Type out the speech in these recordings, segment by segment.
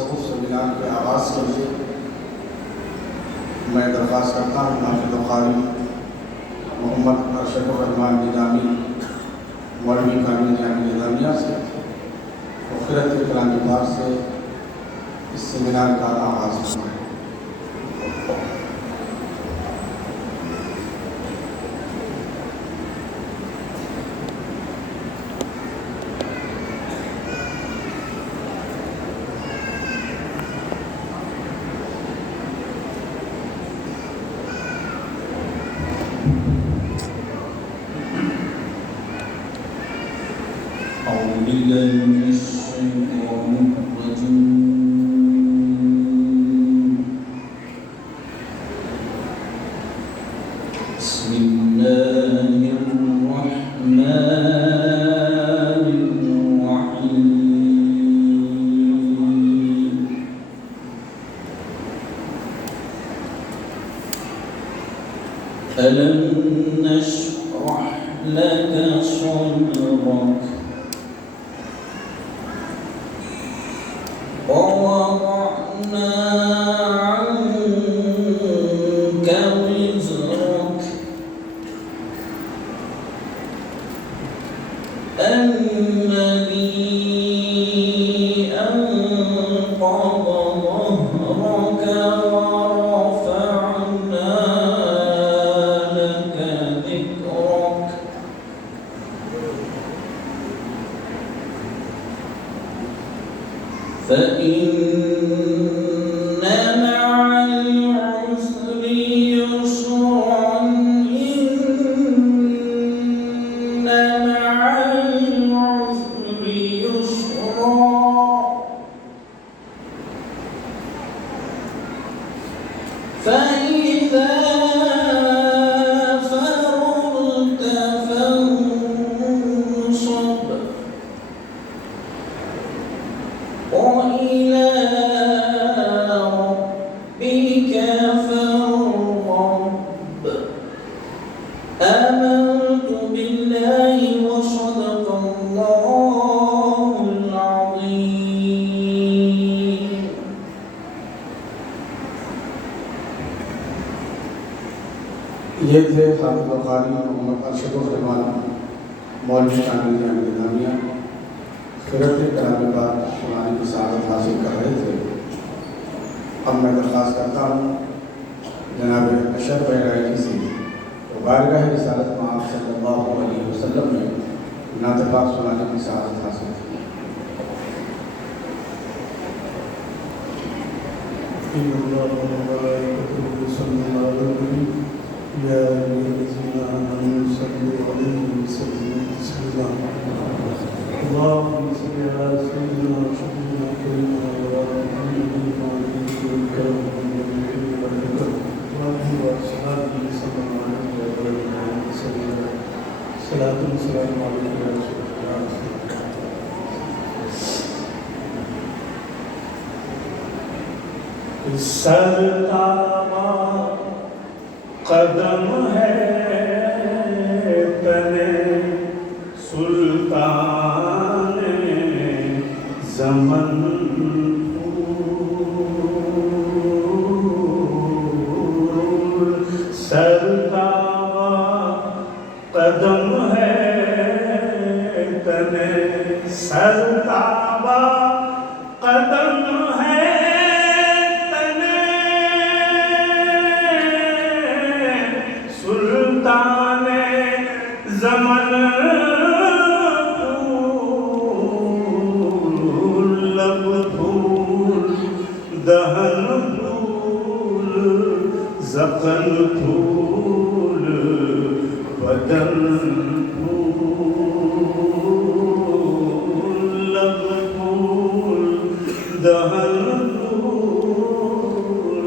Seminar کے آغاز کے لیے میں درخواست کرتا ہوں ناطق قاری محمد ارشد الرحمان نظامی مولوی کامل جامعہ نظامیہ سے اخرت کلام پاک سے اس سیمینار کا آغاز ہوا ہے۔ أعوذ بالله من الشيطان الرجيم بسم الله الرحمن الرحيم ألم نشرح لك صدرك ووضعنا عنك وزرك الذي أنقض ظهرك ورفعنا لك ذكرك فإن مع العسر يسرا إن مع العسر يسرا فإذا فرغت فانصب وإلى ربك فارغب آمنت بالله وصدق الله العظيم یہ تھے حافظ القاری محمد ارشد الرحمان مولوی کامل جامعہ نظامیہ خرت کلام پاک سنانے کی سعادت حاصل کر رہے تھے۔ اب میں درخواست کرتا ہوں جناب اشرف بہرائچی سے تو بارگاہ رسالت مآب صلی اللہ علیہ وسلم نے نعت پاک سنانے کی سعادت حاصل کی۔ إن الله وملائكته يصلون على النبي يا أيها الذين آمنوا صلوا عليه وسلموا تسليما اللهم صل على سيدنا وشفيعنا كريمنا وعلى محمد وعلى آله الكرام وعلى وأصحابه صلى الله عليه وسلم صلاة والسلام عليك يا رسول الله سرتابا قدم ہے تنے سلطان زمن سرتابا قدم ہے تنے سرتابا قدم ہے سلطان زمن پھول لب پھول دہن پھول زخن پھول بدن پھول لب پھول دہن پھول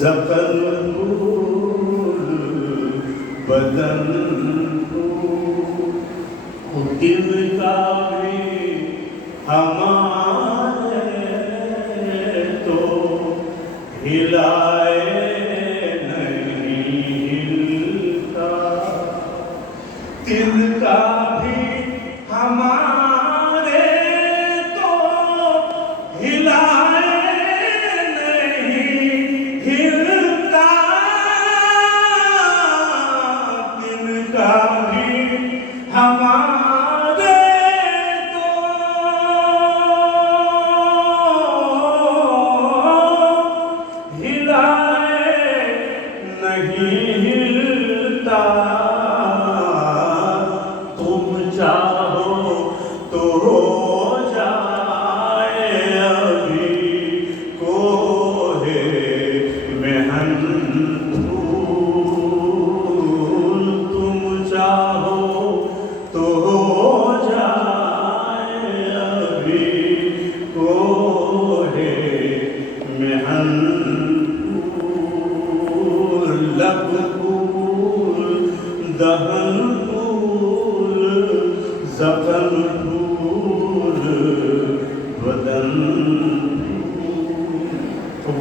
زخن بدن دل کا بھی ہمارے تو ہلائے نہیں ہلتا دل کا بھی ہمارے تو ہلائے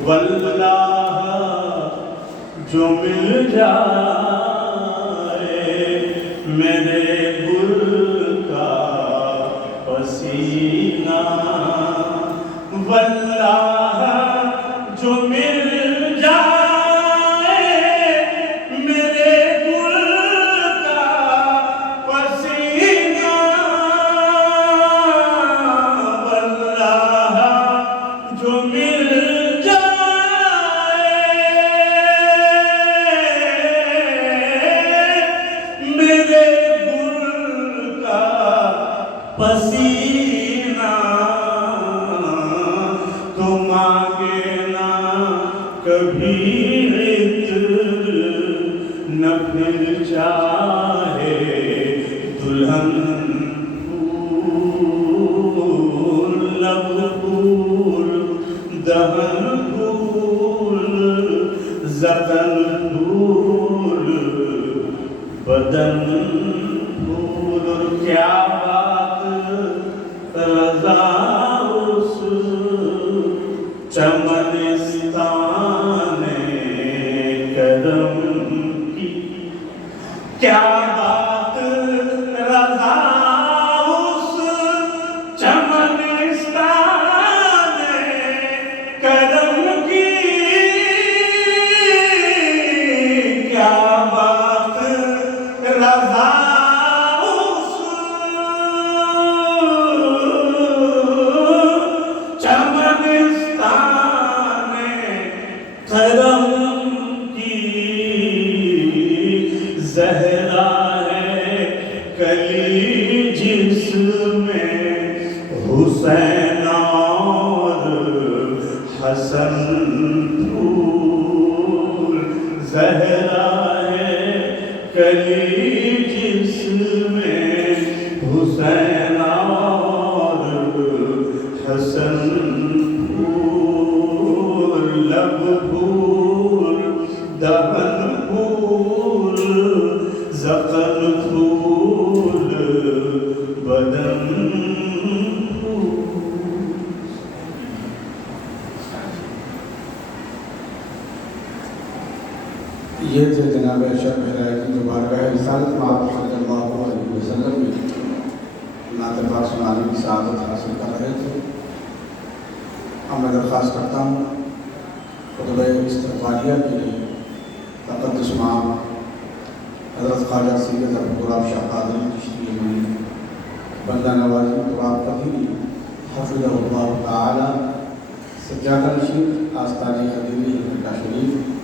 واللہ جو مل جائے میرے گل کا پسینہ، واللہ جو مل جائے میرے گل کا پسینہ، واللہ جو مل جائے میرے گل کا پسینہ، تو مانگے نہ کبھی عطر، نہ پھر چاہے دلہن پھول، لب پھول دہن پھول، زبن پھول بدن پھول، اور کیا بات رضا اس چمنستان کرم کی، کیا بات رضا اس چمنستان کرم کی، کیا بات رضا اس چمنستان کرم کی، زہرا ہے کلی جس میں حسین اور حسن پھول، زہرا ہے کلی جس میں حسین اور حسن پھول، لب پھول دہن پھول، زخم پھول بدن پھول۔ یہ تھے جناب اشرف بہرائے کی جو بارگاہ رسالت میں آپ صلی اللہ علیہ وسلم میں نعت پاک سنانے کی سعادت حاصل کر رہے تھے۔ اب میں درخواست کرتا ہوں خطبہ استقبالیہ کے لیے تقدس مآب حضرت خواجہ سید عبدالغراب شاہ قادری چشتی امین بندہ نواز عبدالغراب قدیری حفظہ اللہ تعالی سجادہ نشین آستانِ قدیری حضرت شریف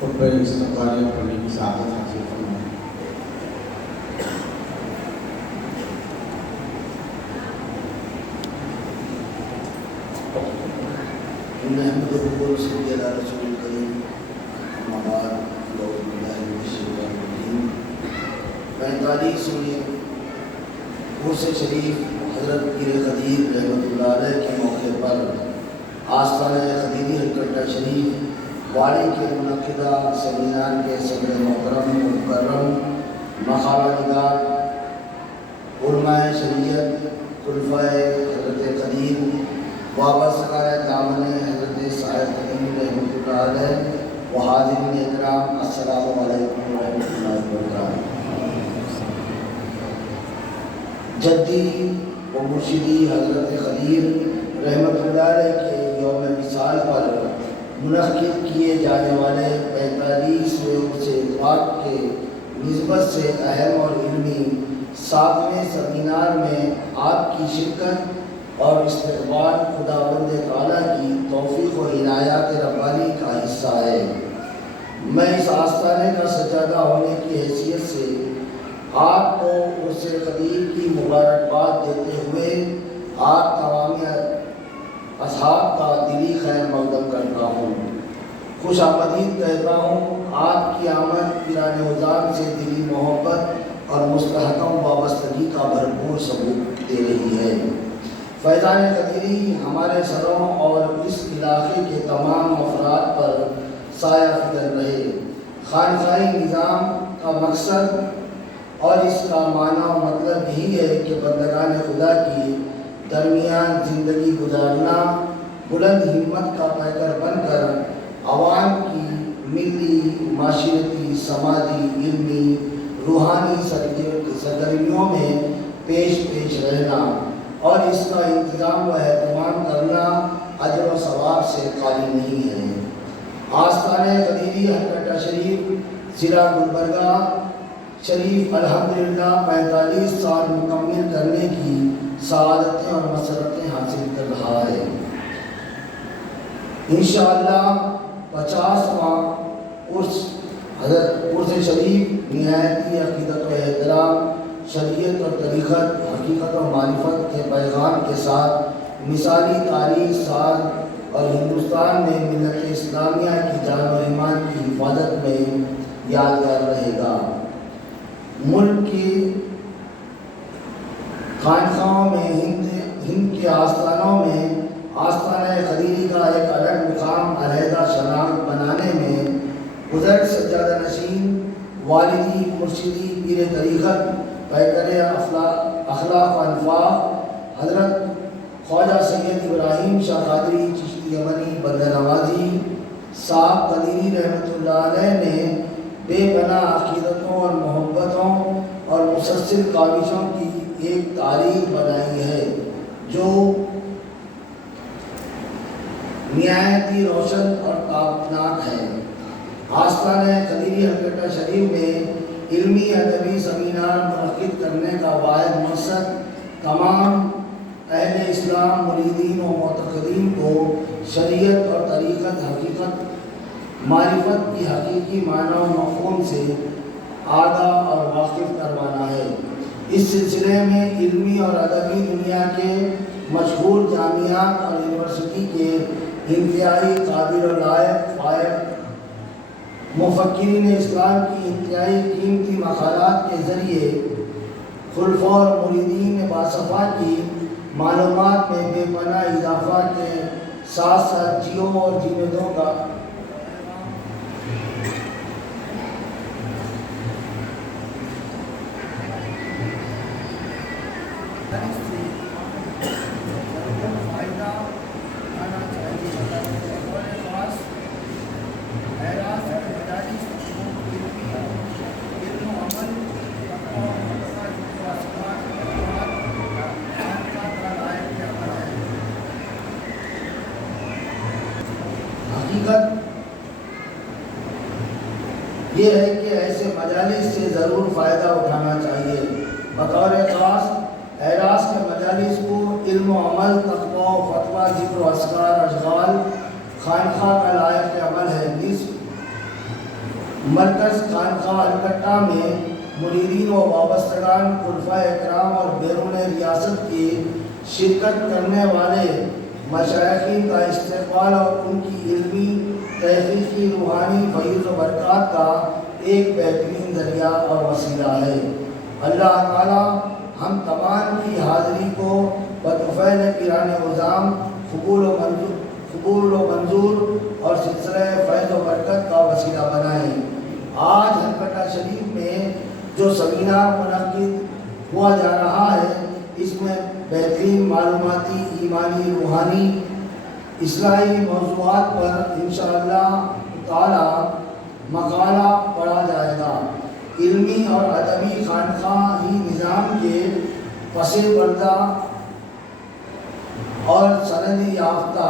خطبہ استقبالیہ پڑھنے کی سعادت حاصل فرمائیں۔ نحمدہ ونصلی علی رسول الکریم، اما بعد، اعوذ باللہ من الشیطان الرجیم۔ 45ویں عرس شریف حضرت پیر قدیر رحمۃ اللہ علیہ کے موقع پر آستانہ قدیری ہلکٹہ شریف واڑی کے منعقدہ سیمینار کے صدر محترم مکرم مخالہ نگار علماء شریعت خلفائے حضرت قدیر وابستہ دامن حضرت صاحب قدیم رحمۃ اللہ علیہ و حاضرین اکرام، السلام علیکم ورحمۃ اللہ وبرکاتہ۔ جدی و مرشدی حضرت قدیر رحمۃ اللہ علیہ کے یوم وصال پر منعقد کیے جانے والے 45ویں عرس پاک کے نسبت سے اہم اور علمی 7ویں سیمینار میں آپ کی شرکت اور استقبال خداوند تعالیٰ کی توفیق و عنایات ربانی کا حصہ ہے۔ میں اس آستانے کا سجادہ ہونے کی حیثیت سے آپ کو عرس قدیر کی مبارکباد دیتے ہوئے آپ تمام اصحاب کا دلی خیر مقدم کرتا ہوں، خوش آمدید کہتا ہوں۔ آپ کی آمد پیران حضام سے دلی محبت اور مستحکم وابستگی کا بھرپور ثبوت دے رہی ہے۔ فیضان قدیری ہمارے سروں اور اس علاقے کے تمام افراد پر سایہ فکن رہے۔ خانقاہی نظام کا مقصد اور اس کا معنی و مطلب یہی ہے کہ بندگان خدا کی درمیان زندگی گزارنا، بلند ہمت کا پیکر بن کر عوام کی ملی، معاشرتی، سماجی، علمی، روحانی سرگرمیوں میں پیش رہنا اور اس کا انتظام و اہتمام کرنا اجر و ثواب سے خالی نہیں ہے۔ آستانہ قدیری ہرکٹہ شریف ضلع گلبرگہ شریف الحمدللہ 45 سال مکمل کرنے کی سعادتیں اور مسرتیں حاصل کر رہا ہے۔ انشاءاللہ 50واں عرس شریف نہایتی عقیدت و احترام، شریعت اور طریقت، حقیقت اور معرفت کے پیغام کے ساتھ مثالی تاریخ ساز اور ہندوستان میں ملت اسلامیہ کی جان و ایمان کی حفاظت میں یادگار رہے گا۔ ملک کی خانقاہوں میں، ہند کے آستانوں میں آستانہ قدیری کا ایک الگ مقام، علیحدہ شناخت بنانے میں بزرگ سجادہ نشین، والدی، مرشدی، پیر طریقت، پیکر اخلاق و انفاق حضرت خواجہ سید ابراہیم شاہ قادری چشتی یمنی بندہ نوازی صاحب قدیری رحمۃ اللہ علیہ نے بے پناہ عقیدتوں اور محبتوں اور مسلسل کاوشوں کی ایک تاریخ بنائی ہے جو نہایتی روشن اور تابناک ہے۔ آستانہ قدیری ہرکٹہ شریف میں علمی ادبی سیمینار منعقد کرنے کا واحد مقصد تمام اہل اسلام، مریدین و معتقدین کو شریعت اور طریقت، حقیقت، معرفت کی حقیقی معنی و مفہوم سے آگاہ اور واقف کروانا ہے۔ اس سلسلے میں علمی اور ادبی دنیا کے مشہور جامعات اور یونیورسٹی کے انتہائی قابل و لائق فائق مفکرین اسلام کی انتہائی قیمتی مقالات کے ذریعے خلفاء اور مریدین باصفا کی معلومات میں بے پناہ اضافہ کے ساتھ ساتھ جیوں اور جیوتوں کا یہ ہے کہ ایسے مجالس سے ضرور فائدہ اٹھانا چاہیے۔ بطور خاص اعراض کے مجالس کو علم و عمل، تقویٰ و فتویٰ، ذکر و اذکار، اشغال خانقاہ کا لائق عمل ہے۔ مرکز خانقاہ ہرکٹہ میں مریدین و وابستگان، خلفاء اکرام اور بیرون ریاست کی شرکت کرنے والے مشائخین کا استقبال اور ان کی علمی، تحقیقی، روحانی فیض و برکات کا ایک بہترین ذریعہ اور وسیلہ ہے۔ اللہ تعالی ہم تمام کی حاضری کو بطفیل پیران نظام قبول و منظور اور سلسلہ فیض و برکت کا وسیلہ بنائیں۔ آج ہرکٹہ شریف میں جو سیمینار منعقد ہوا جا رہا ہے، اس میں بہترین معلوماتی، ایمانی، روحانی، اصلاحی موضوعات پر انشاءاللہ تعالی مقالہ پڑھا جائے گا۔ علمی اور ادبی خانقاہی نظام کے پس پردہ اور سند یافتہ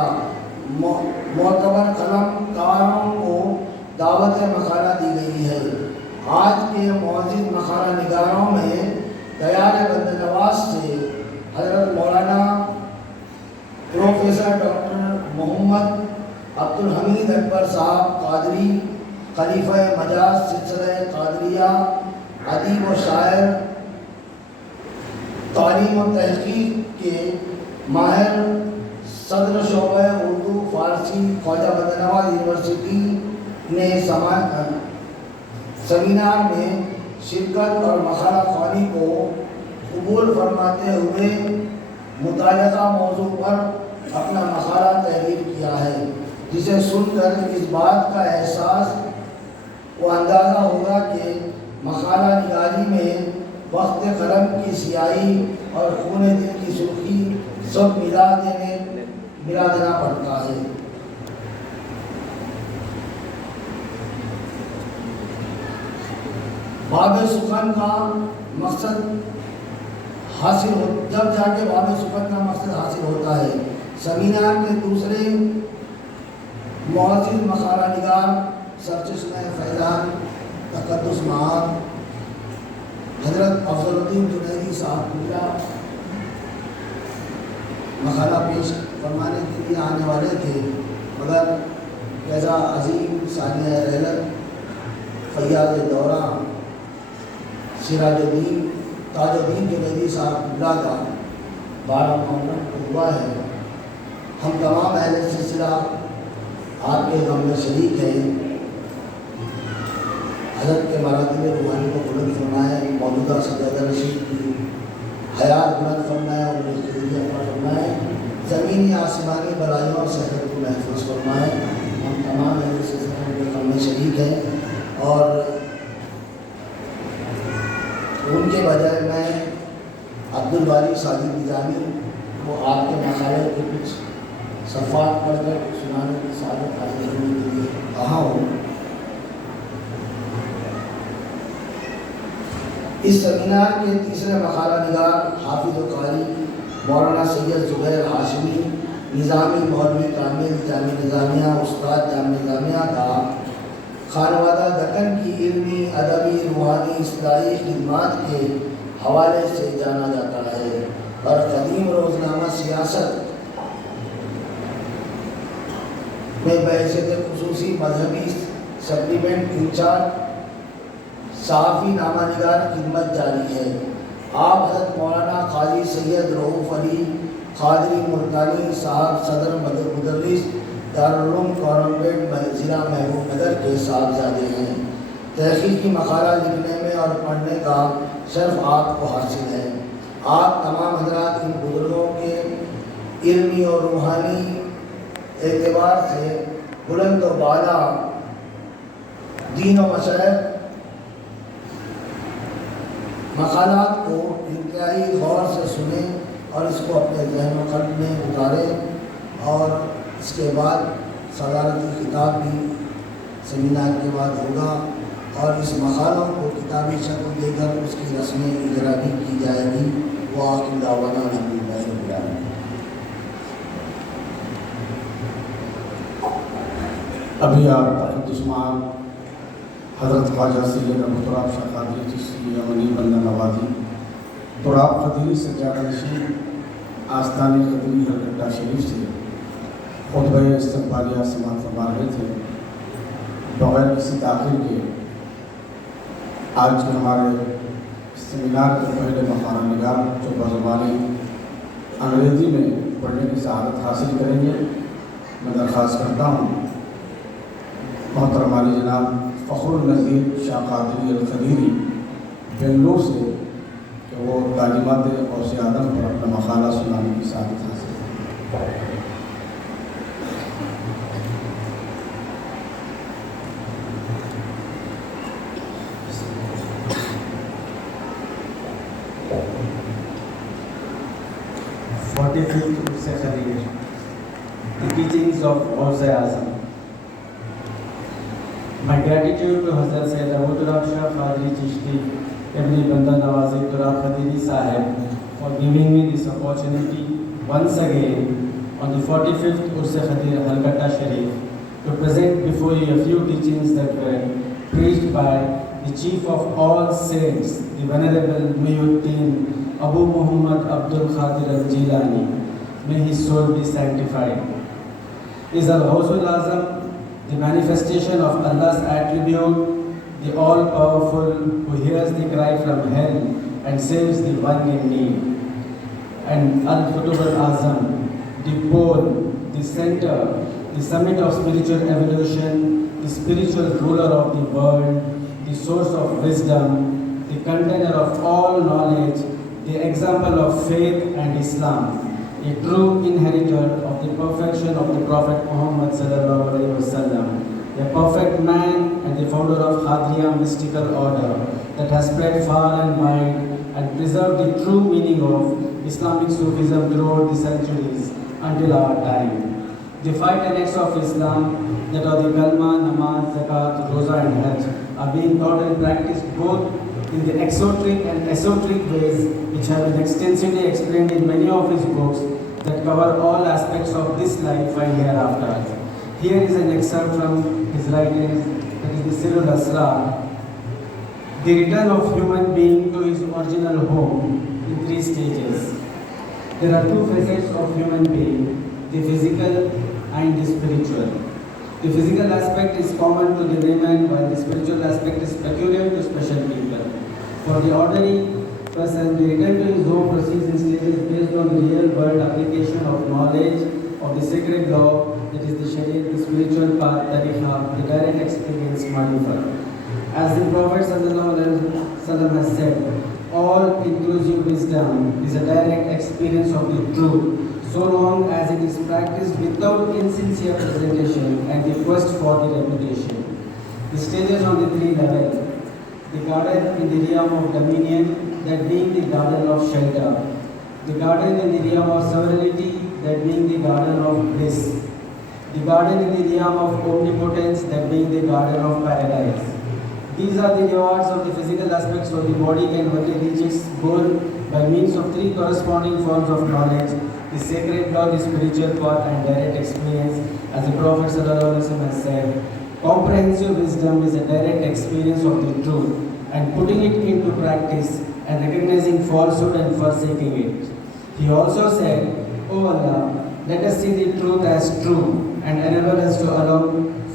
معتبر قلم کاروں کو دعوت مقالہ دی گئی ہے۔ آج کے معزز مقالہ نگاروں میں دیار بند نواز سے حضرت مولانا پروفیسر ڈاکٹر محمد عبدالحمید اکبر صاحب قادری، خلیفہ مجاز سلسلہ قادریہ، ادیب و شاعر، تعلیم و تحقیق کے ماہر، صدر شعبہ اردو فارسی خواجہ بندہ نواز یونیورسٹی نے سیمینار میں شرکت اور مقالہ خوانی کو قبول فرماتے ہوئے متعلقہ موضوع پر اپنا مقالہ تحریر کیا ہے، جسے سن کر اس بات کا احساس و اندازہ ہوگا کہ مقالہ نگاری میں وقت قلم کی سیاہی اور خون دل کی سرخی سب ملا دینا پڑتا ہے۔ باب سخن کا مقصد حاصل ہو، جب جا کے باب سخن کا مقصد حاصل ہوتا ہے۔ سمینار کے دوسرے معزز مخارہ نگار سرچشمہ فیضان تقدس معاد حضرت افضل الدین جنیدی صاحب پورا مقالہ پیش فرمانے کے لیے آنے والے تھے، مگر ایسا عظیم ثانیہ رحلت فیاض دورہ سراج الدین تاج الدین جنیدی صاحب پورا کا 12 محرم کو ہوا ہے۔ ہم تمام اہل سلسلہ آپ کے غم میں شریک ہیں۔ حضرت کے مراتب روحانی کو بلند فرمائے، موجودہ سجادہ رشید کی حیات بلند فرمائے اور انہیں فرمائے، زمینی آسمانی بلائیوں اور صحت کو محفوظ فرمائے۔ ہم تمام اہل سلسلہ کے غم میں شریک ہیں، اور ان کے بجائے میں عبدالباری ساجد نظامی کو آپ کے مقالے کے کچھ صفحات پڑھ کر سنانے کی سعادت حاصل کرنے کے لیے کہا ہوں۔ اس سیمینار کے تیسرے مقالہ نگار حافظ و قاری مولانا سید زبیر ہاشمی نظامی مولوی کامل جامع نظامیہ استاد جامع نظامیہ کا خانوادہ دکن کی علمی ادبی روحانی اصلاحی خدمات کے حوالے سے جانا جاتا ہے، اور قدیم روزنامہ سیاست میں بحیثیت خصوصی مذہبی سپلیمنٹ انچارج صحافی نامہ نگار خدمت جاری ہے۔ آپ حضرت مولانا قاضی سید رؤوف علی قادری ملتانی صاحب صدر مدرس دارالعلوم کورنبیٹ ضلع محبوب نگر کے صاحبزادے ہیں۔ تحقیقی مقالہ لکھنے میں اور پڑھنے کا شرف آپ کو حاصل ہے۔ آپ تمام حضرات ان بزرگوں کے علمی اور روحانی اعتبار سے بلند و بالا دین و مشرق مقالات کو انتہائی غور سے سنیں اور اس کو اپنے ذہن و قلب میں اتاریں، اور اس کے بعد صدارتی خطاب بھی سیمینار کے بعد ہوگا، اور اس مقالوں کو کتابی شکل دے کر اس کی رسم اجرا بھی کی جائے گی۔ وآخر دعوانا الحمدللہ رب العالمین۔ ابھی آپ تقدس معاد حضرت خواجہ سید ابو تراب شاہ قادری چشتی یمنی بندہ نوازی تراب قدری سجادہ نشین آستانی قدری ہرگٹہ شریف سے خطبہ استقبالیہ سماعت فرما رہے تھے۔ بغیر کسی تاخیر کے آج کے ہمارے سیمینار کے پہلے مقالہ نگار جو بزبانی انگریزی میں پڑھنے کی سعادت حاصل کریں گے، میں درخواست کرتا ہوں محترم علی جناب فخر النظیر شاہ قادری القدیری بنگلور سے کہ وہ تعلیمات غوث اعظم پر اپنا مقالہ سنانے کی سعادت حاصل کریں۔ The teachings of Ghaus Azam. My gratitude to Hazrat Sayyid Abu Turab Shah Qadri Chishti Ibn Banda Nawazi Turab Qadiri Sahib for giving me this opportunity once again on the 45th Urse Khadir Halkatta Sharif to present before you a few teachings that were preached by the chief of all saints, the Venerable Muhyiddin Abu Muhammad Abdul Qadir al-Jilani. May his soul be sanctified. Is Al-Ghawsul Azam the manifestation of Allah's attribute, the all-powerful who hears the cry from hell and saves the one in need. And Al-Qutub Al-Azam, the pole, the center, the summit of spiritual evolution, the spiritual ruler of the world, the source of wisdom, the container of all knowledge, the example of faith and Islam, a true inheritor of the perfection of the Prophet Muhammad sallallahu alaihi wasallam, a perfect man and the founder of Qadriya mystical order that has spread far and wide and preserved the true meaning of Islamic Sufism throughout the centuries until our time. The five tenets of Islam, that are the Kalma, Namaz, Zakat, Roza and Hajj, are being taught and practiced both in the exoteric and esoteric ways, which have been extensively explained in many of his books that cover all aspects of this life and hereafter. Here is an excerpt from his writings, that is the Sirul Asrar. The return of human being to his original home in 3 stages. There are 2 facets of human being, the physical and the spiritual. The physical aspect is common to the layman, while the spiritual aspect is peculiar to special people. For the ordinary person, the return to his home proceeds in stages based on the real world application of knowledge of the sacred law, that is the Sharia, the spiritual path, tariqah, the direct experience, marifat. As the Prophet ﷺ has said, all inclusive wisdom is a direct experience of the truth, so long as it is practiced without insincere presentation and the quest for the reputation. The stages on the 3 levels. The garden in the realm of dominion, that being the garden of shelter. The garden in the realm of severity, that being the garden of bliss. The garden in the realm of omnipotence, that being the garden of paradise. These are the rewards of the physical aspects, so the body can only reach its goal by means of 3 corresponding forms of knowledge: the sacred law, the spiritual path, and direct experience. As the Prophet ﷺ has said, comprehensive wisdom is a direct experience of the truth and putting it into practice and recognizing falsehood and forsaking it. He also said, O Allah, let us see the truth as true and enable us to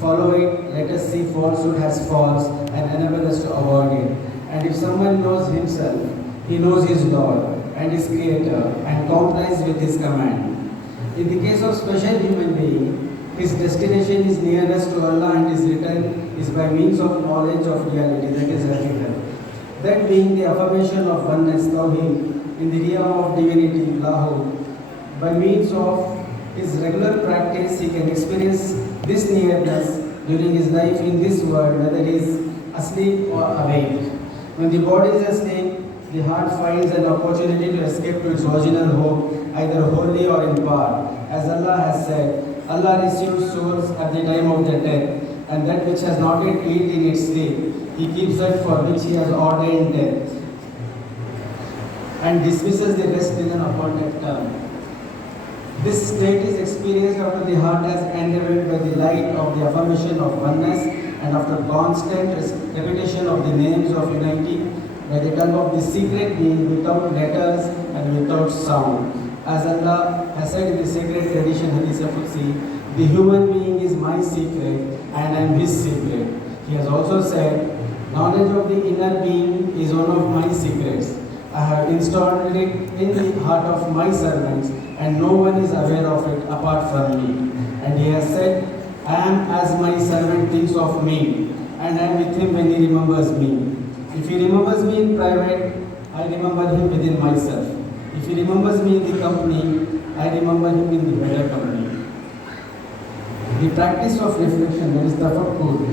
follow it. Let us see falsehood as false and enable us to avoid it. And if someone knows himself, he knows his Lord and his Creator and complies with his command. In the case of special human being, his destination is nearest to Allah and his return is by means of knowledge of reality, that is haqiqat. That being the affirmation of oneness, Tawheed, in the realm of divinity, Lahu. By means of his regular practice, he can experience this nearness during his life in this world, whether he is asleep or awake. When the body is asleep, the heart finds an opportunity to escape to its original home, either wholly or in part. As Allah has said, Allah receives souls at the time of their death, and that which has not yet eaten in its sleep, He keeps that for which He has ordained death, and dismisses the rest in an appointed term. This state is experienced after the heart has endeavored by the light of the affirmation of oneness, and after constant repetition of the names of unity by the tongue of the secret being without letters and without sound. As Allah has said in the sacred tradition Hadith Qudsi, the human being is my secret and I am his secret. He has also said, knowledge of the inner being is one of my secrets. I have installed it in the heart of my servants, and no one is aware of it apart from me. And he has said, I am as my servant thinks of me, and I am with him when he remembers me. If he remembers me in private, I remember him within myself. If he remembers me in the company, I remember him in the better company. The practice of reflection, that is tafakkur,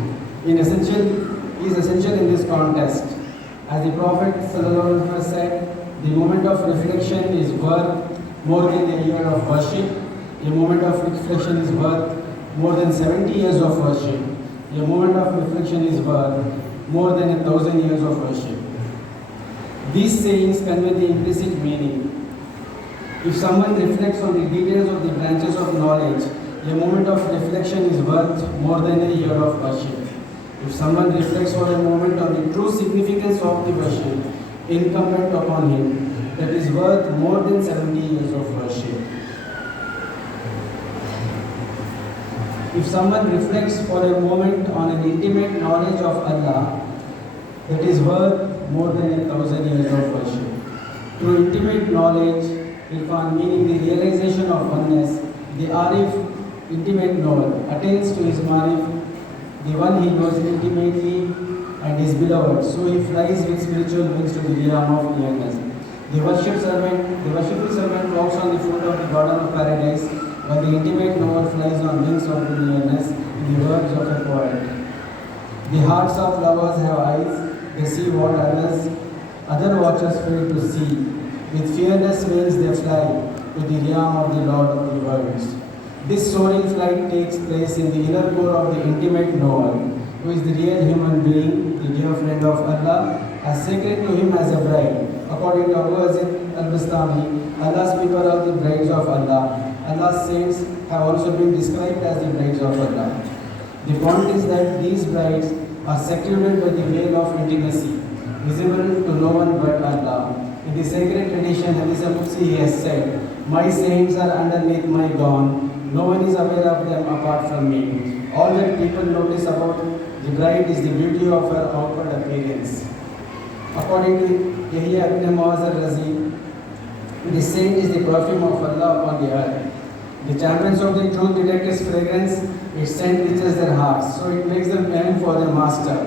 is essential in this context. As the Prophet ﷺ said, the moment of reflection is worth more than a year of worship. A moment of reflection is worth more than 70 years of worship. A moment of reflection is worth more than 1,000 years of worship. These sayings convey the implicit meaning. If someone reflects on the details of the branches of knowledge, a moment of reflection is worth more than a year of worship. If someone reflects for a moment on the true significance of the worship incumbent upon him, that is worth more than 70 years of worship. If someone reflects for a moment on an intimate knowledge of Allah, that is worth more than 1,000 years of worship. Through intimate knowledge, Irfan, meaning the realization of oneness, the Arif, intimate knower, attains to his Marif, the one he knows intimately and is beloved, so he flies with spiritual wings to the realm of nearness. The worshipful servant walks on the foot of the garden of paradise, while the intimate knower flies on wings of the nearness, in the words of a poet. The hearts of lovers have eyes, they see what other watchers fail to see. With fearless wings they fly to the realm of the Lord of the worlds. This soaring flight takes place in the inner core of the intimate knower. who is the real human being, the dear friend of Allah, as sacred to him as a bride. According to Abu Azid al-Bastami, Allah's people are the brides of Allah. Allah's saints have also been described as the brides of Allah. The point is that these brides are secluded by the veil of intimacy, visible to no one but Allah. In the sacred tradition, Hadith al-Qudsi has said, "My saints are underneath my gown. No one is aware of them apart from me. All that people notice about the bride is the beauty of her outward appearance." According to Yahya ibn Mu'az al-Razi, the saint is the perfume of Allah upon the earth. The champions of the truth detect its fragrance, its scent reaches their hearts, so it makes them yearn for their master.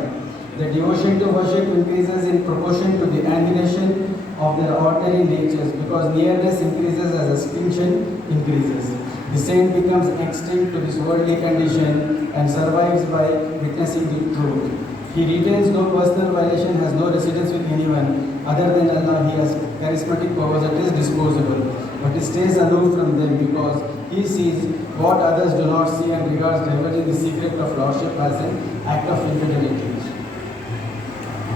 The devotion to worship increases in proportion to the annihilation of their ordinary natures, because nearness increases as extinction increases. The saint becomes extinct to this worldly condition and survives by witnessing the truth. He retains no personal violation, has no residence with anyone other than Allah. He has charismatic powers at his disposal, but he stays aloof from them because he sees what others do not see and regards divulging the secret of lordship as an act of infidelity.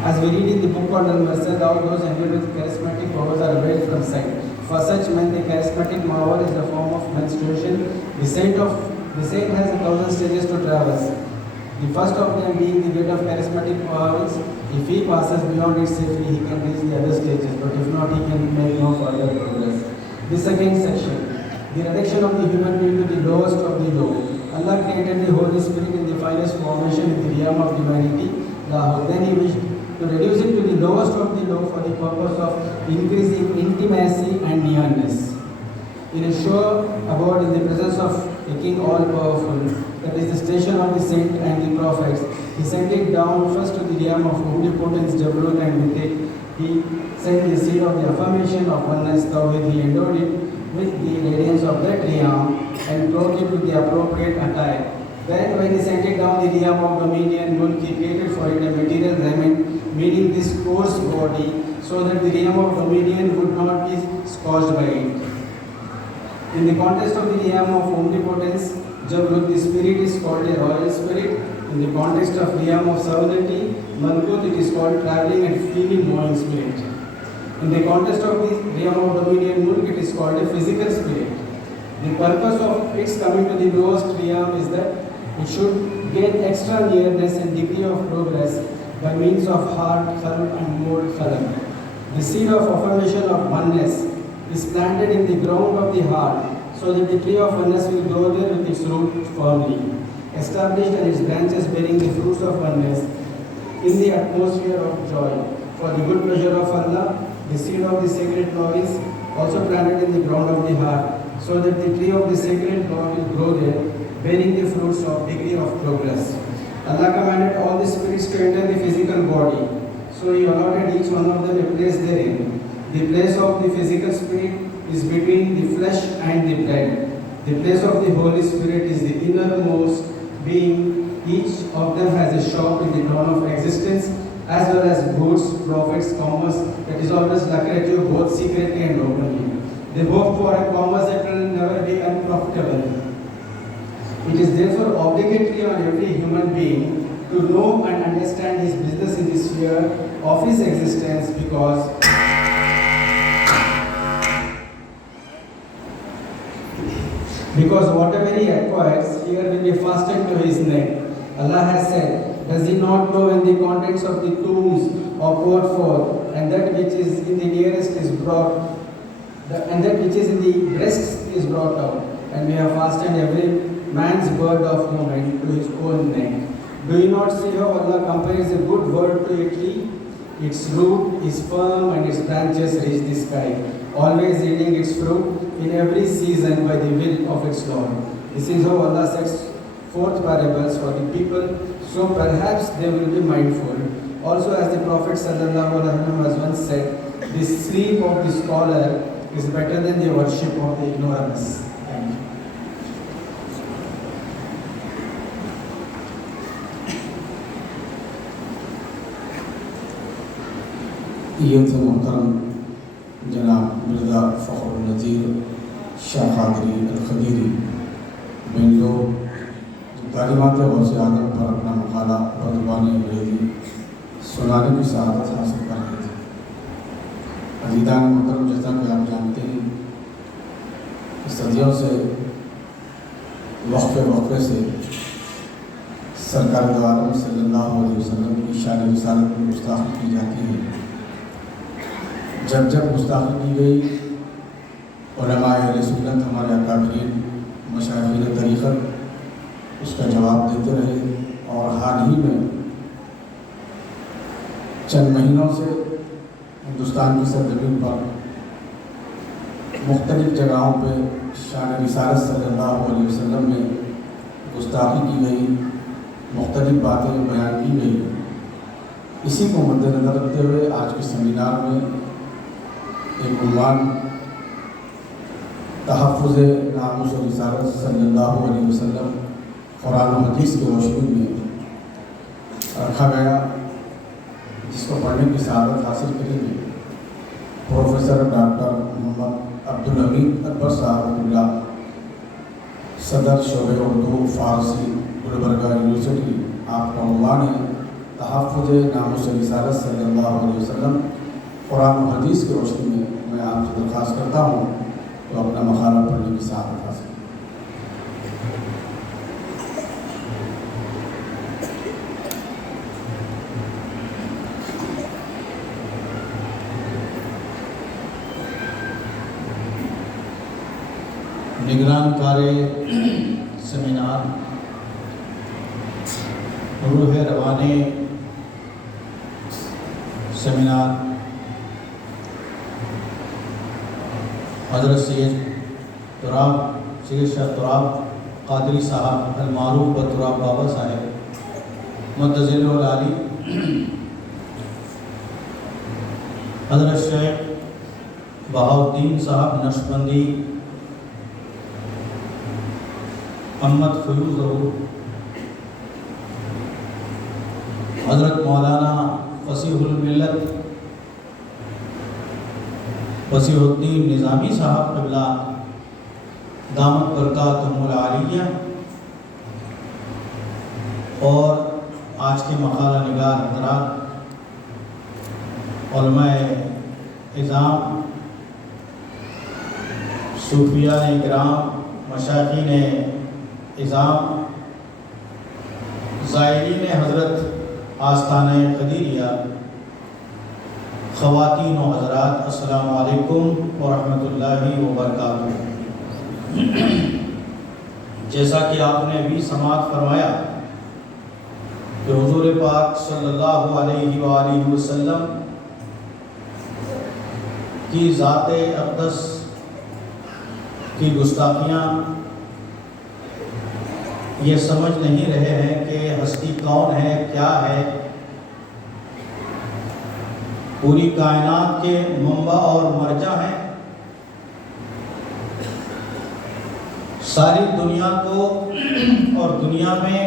As we read in the book on Al-Mursal, all those endowed with charismatic powers are veiled from sight. For such men, the charismatic power is the form of menstruation. The saint has 1,000 stages to traverse. The first of them being the gate of charismatic powers. If he passes beyond it safely, he can reach the other stages, but if not, he can make no further progress. The second section, the reduction of the human being to the lowest of the low. Allah created the Holy Spirit in the finest formation in the realm of divinity, Lahore. Then he wished to reduce it to the lowest of the low for the purpose of increasing intimacy and nearness. In a sure abode in the presence of a king all-powerful, that is the station of the saint and the prophets, he sent it down first to the realm of omnipotence, Jabrut, and with it he sent the seed of the affirmation of oneness, Tawhid. He endowed it with the radiance of that realm and clothed it with the appropriate attire. Then when he sent it down the realm of dominion, Mulk, he created for it a material raiment, meaning this coarse body, so that the realm of dominion would not be scorched by it. In the context of the realm of omnipotence, Jabrut, the spirit is called a royal spirit. In the context of realm of sovereignty, Malkut, it is called traveling and feeling knowing spirit. In the context of the realm of dominion, Mulk, it is called a physical spirit. The purpose of its coming to the lowest realm is that it should gain extra nearness and degree of progress by means of heart, qalb, and mold, qalam. The seed of affirmation of oneness is planted in the ground of the heart, so that the tree of oneness will grow there with its root firmly established and its branches bearing the fruits of oneness in the atmosphere of joy. For the good pleasure of Allah, the seed of the sacred law is also planted in the ground of the heart, so that the tree of the sacred law will grow there, bearing the fruits of degree of progress. Allah commanded all the spirits to enter the physical body, so He allotted each one of them a place therein. The place of the physical spirit is between the flesh and the blood. The place of the Holy Spirit is the innermost being. Each of them has a shop in the dawn of existence, as well as goods, profits, commerce that is always lucrative both secretly and openly. They hope for a commerce that will never be unprofitable. It is therefore obligatory on every human being to know and understand his business in the sphere of his existence, because whatever he acquires here will be fastened to his neck. Allah has said, "Does he not know when the contents of the tombs are poured forth, and that which is in the nearest is brought, and that which is in the breasts is brought out, and we have fastened every man's bird of moment to his own neck." Do you not see how Allah compares a good word to a tree? Its root is firm and its branches reach the sky, always yielding its fruit in every season by the will of its Lord. This is how Allah sets forth parables for the people, so perhaps they will be mindful. Also, as the Prophet ﷺ has once said, the sleep of the scholar is better than the worship of the ignoramus. Thank you. یہ تھے محترم جناب مرزا فخر النذیر شاہ قادری الخدیری بنگلور تعلیمات غوث اعظم پر اپنا مقالہ بزبان انگریزی سنانے کی سعادت حاصل کر رہے تھے۔ عزیزان محترم، جیسا کہ آپ جانتے ہیں کہ صدیوں سے وقفے سے سرکار دو عالم صلی اللہ علیہ وسلم کی شان رسالت میں گستاخی کی جاتی ہے۔ جب جب گستاخی کی گئی، علماء اہل سنت، ہمارے اکابرین مشائخین طریقت اس کا جواب دیتے رہے، اور حال ہی میں چند مہینوں سے ہندوستان کی سرزمین پر مختلف جگہوں پہ شان رسالت صلی اللہ علیہ وسلم میں گستاخی کی گئی، مختلف باتیں بیان کی گئی۔ اسی کو مد نظر رکھتے ہوئے آج کے سیمینار میں ایک عنوان تحفظ ناموس و رسالت صلی اللہ علیہ وسلم قرآن و حدیث کی روشنی میں رکھا گیا، جس کو پڑھنے کی سعادت حاصل کریں گے پروفیسر ڈاکٹر محمد عبدالحمید اکبر صاحب اللہ، صدر شعبہ اردو فارسی گلبرگہ یونیورسٹی۔ آپ کا عنوان ہے تحفظ ناموس و رسالت صلی اللہ علیہ وسلم قرآن و حدیث کی روشنی میں۔ میں آپ سے درخواست کرتا ہوں تو اپنا مقالہ پڑھنے کی سعادت حاصل کریں۔ نگران کار سیمینار، روح روانے سیمینار، حضرت سید شاہ تراب قادری صاحب المعروف بتراب بابا صاحب مدظل العالی، حضرت شیخ بہاؤالدین صاحب نقشبندی محمد فیوز ظہور، حضرت مولانا فصیح الملت فصیح الدین نظامی صاحب قبلہ دامت برکاتہم العالیہ، اور آج کے مقالہ نگار حضرات، علماء اعظام، صوفیان کرام، مشائخین اعظام، زائرین حضرت آستانہ قدیریہ، خواتین و حضرات، السلام علیکم ورحمۃ اللہ وبرکاتہ۔ جیسا کہ آپ نے ابھی سماعت فرمایا کہ حضور پاک صلی اللہ علیہ وآلہ وسلم کی ذات اقدس کی گستاخیاں یہ سمجھ نہیں رہے ہیں کہ ہستی کون ہے، کیا ہے، پوری کائنات کے منبع اور مرجع ہیں، ساری دنیا کو اور دنیا میں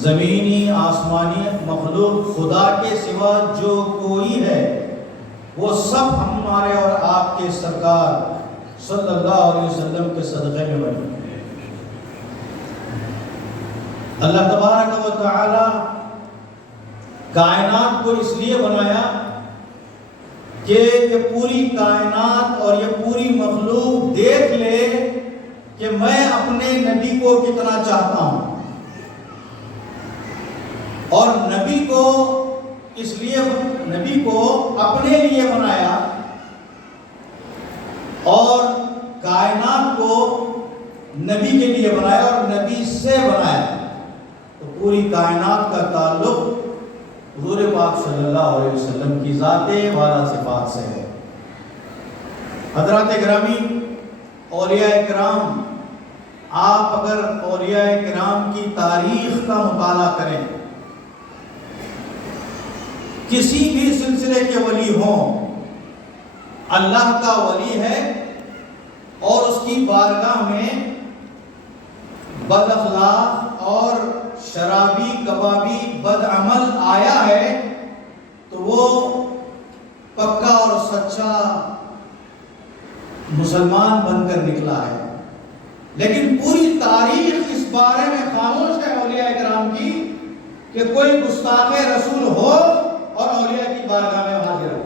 زمینی آسمانی مخلوق خدا کے سوا جو کوئی ہے وہ سب ہمارے اور آپ کے سرکار صلی اللہ علیہ وسلم کے صدقے میں بنے۔ اللہ تبارک و تعالی کائنات کو اس لیے بنایا کہ یہ پوری کائنات اور یہ پوری مخلوق دیکھ لے کہ میں اپنے نبی کو کتنا چاہتا ہوں، اور نبی کو اس لیے نبی کو اپنے لیے بنایا اور کائنات کو نبی کے لیے بنایا اور نبی سے بنایا۔ تو پوری کائنات کا تعلق حضور پاک صلی اللہ علیہ وسلم کی ذات والا صفات سے ہے۔ حضرات گرامی، اولیاء کرام، آپ اگر اولیاء کرام کی تاریخ کا مطالعہ کریں، کسی بھی سلسلے کے ولی ہوں، اللہ کا ولی ہے اور اس کی بارگاہ میں بد اخلاق اور شرابی کبابی بد عمل آیا ہے تو وہ پکا اور سچا مسلمان بن کر نکلا ہے، لیکن پوری تاریخ اس بارے میں خاموش کہ کوئی گستاخ رسول ہو اور اولیاء کی بارگاہ میں حاضر ہو۔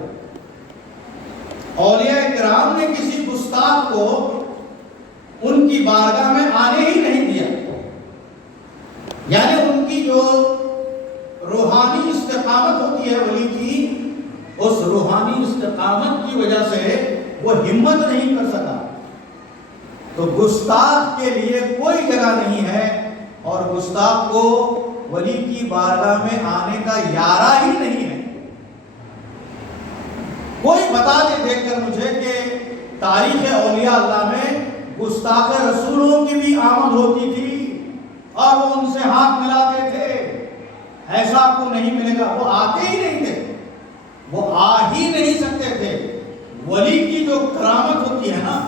اولیاء کرام نے کسی گستاخ کو ان کی بارگاہ میں آنے ہی نہیں دیا، یعنی ان کی جو روحانی استقامت ہوتی ہے ولی کی، اس روحانی استقامت کی وجہ سے وہ ہمت نہیں کر سکا۔ تو گستاخ کے لیے کوئی جگہ نہیں ہے، اور گستاخ کو ولی کی بارگاہ میں آنے کا یارہ ہی نہیں ہے۔ کوئی بتا دے دیکھ کر مجھے کہ تاریخ اولیاء اللہ میں گستاخ رسولوں کی بھی آمد ہوتی تھی اور وہ ان سے ہاتھ ملاتے تھے، ایسا آپ کو نہیں ملے گا۔ وہ آتے ہی نہیں تھے، وہ آ ہی نہیں سکتے تھے۔ ولی کی جو کرامت ہوتی ہے نا،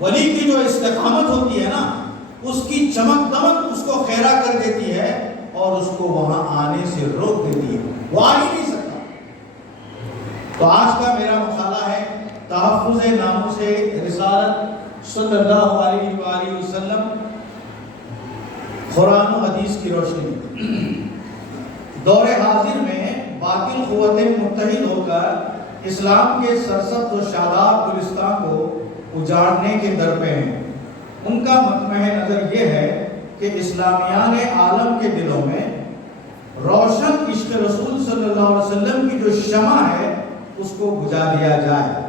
ولی کی جو استقامت ہوتی ہے نا، اس کی چمک دمک اس کو خیرہ کر دیتی ہے اور اس کو وہاں آنے سے روک دیتی ہے، وہ آ ہی نہیں سکتا۔ تو آج کا میرا مقالہ ہے تحفظ ناموس رسالت صلی اللہ علیہ وآلہ وسلم قرآن و حدیث کی روشنی میں۔ دور حاضر میں باطل قوتیں متحد ہو کر اسلام کے سرسبز و شاداب گلستان کو اجاڑنے کے در پہ ہیں۔ ان کا مطمع نظر یہ ہے کہ اسلامیان عالم کے دلوں میں روشن عشق رسول صلی اللہ علیہ وسلم کی جو شمع ہے اس کو بجھا دیا جائے،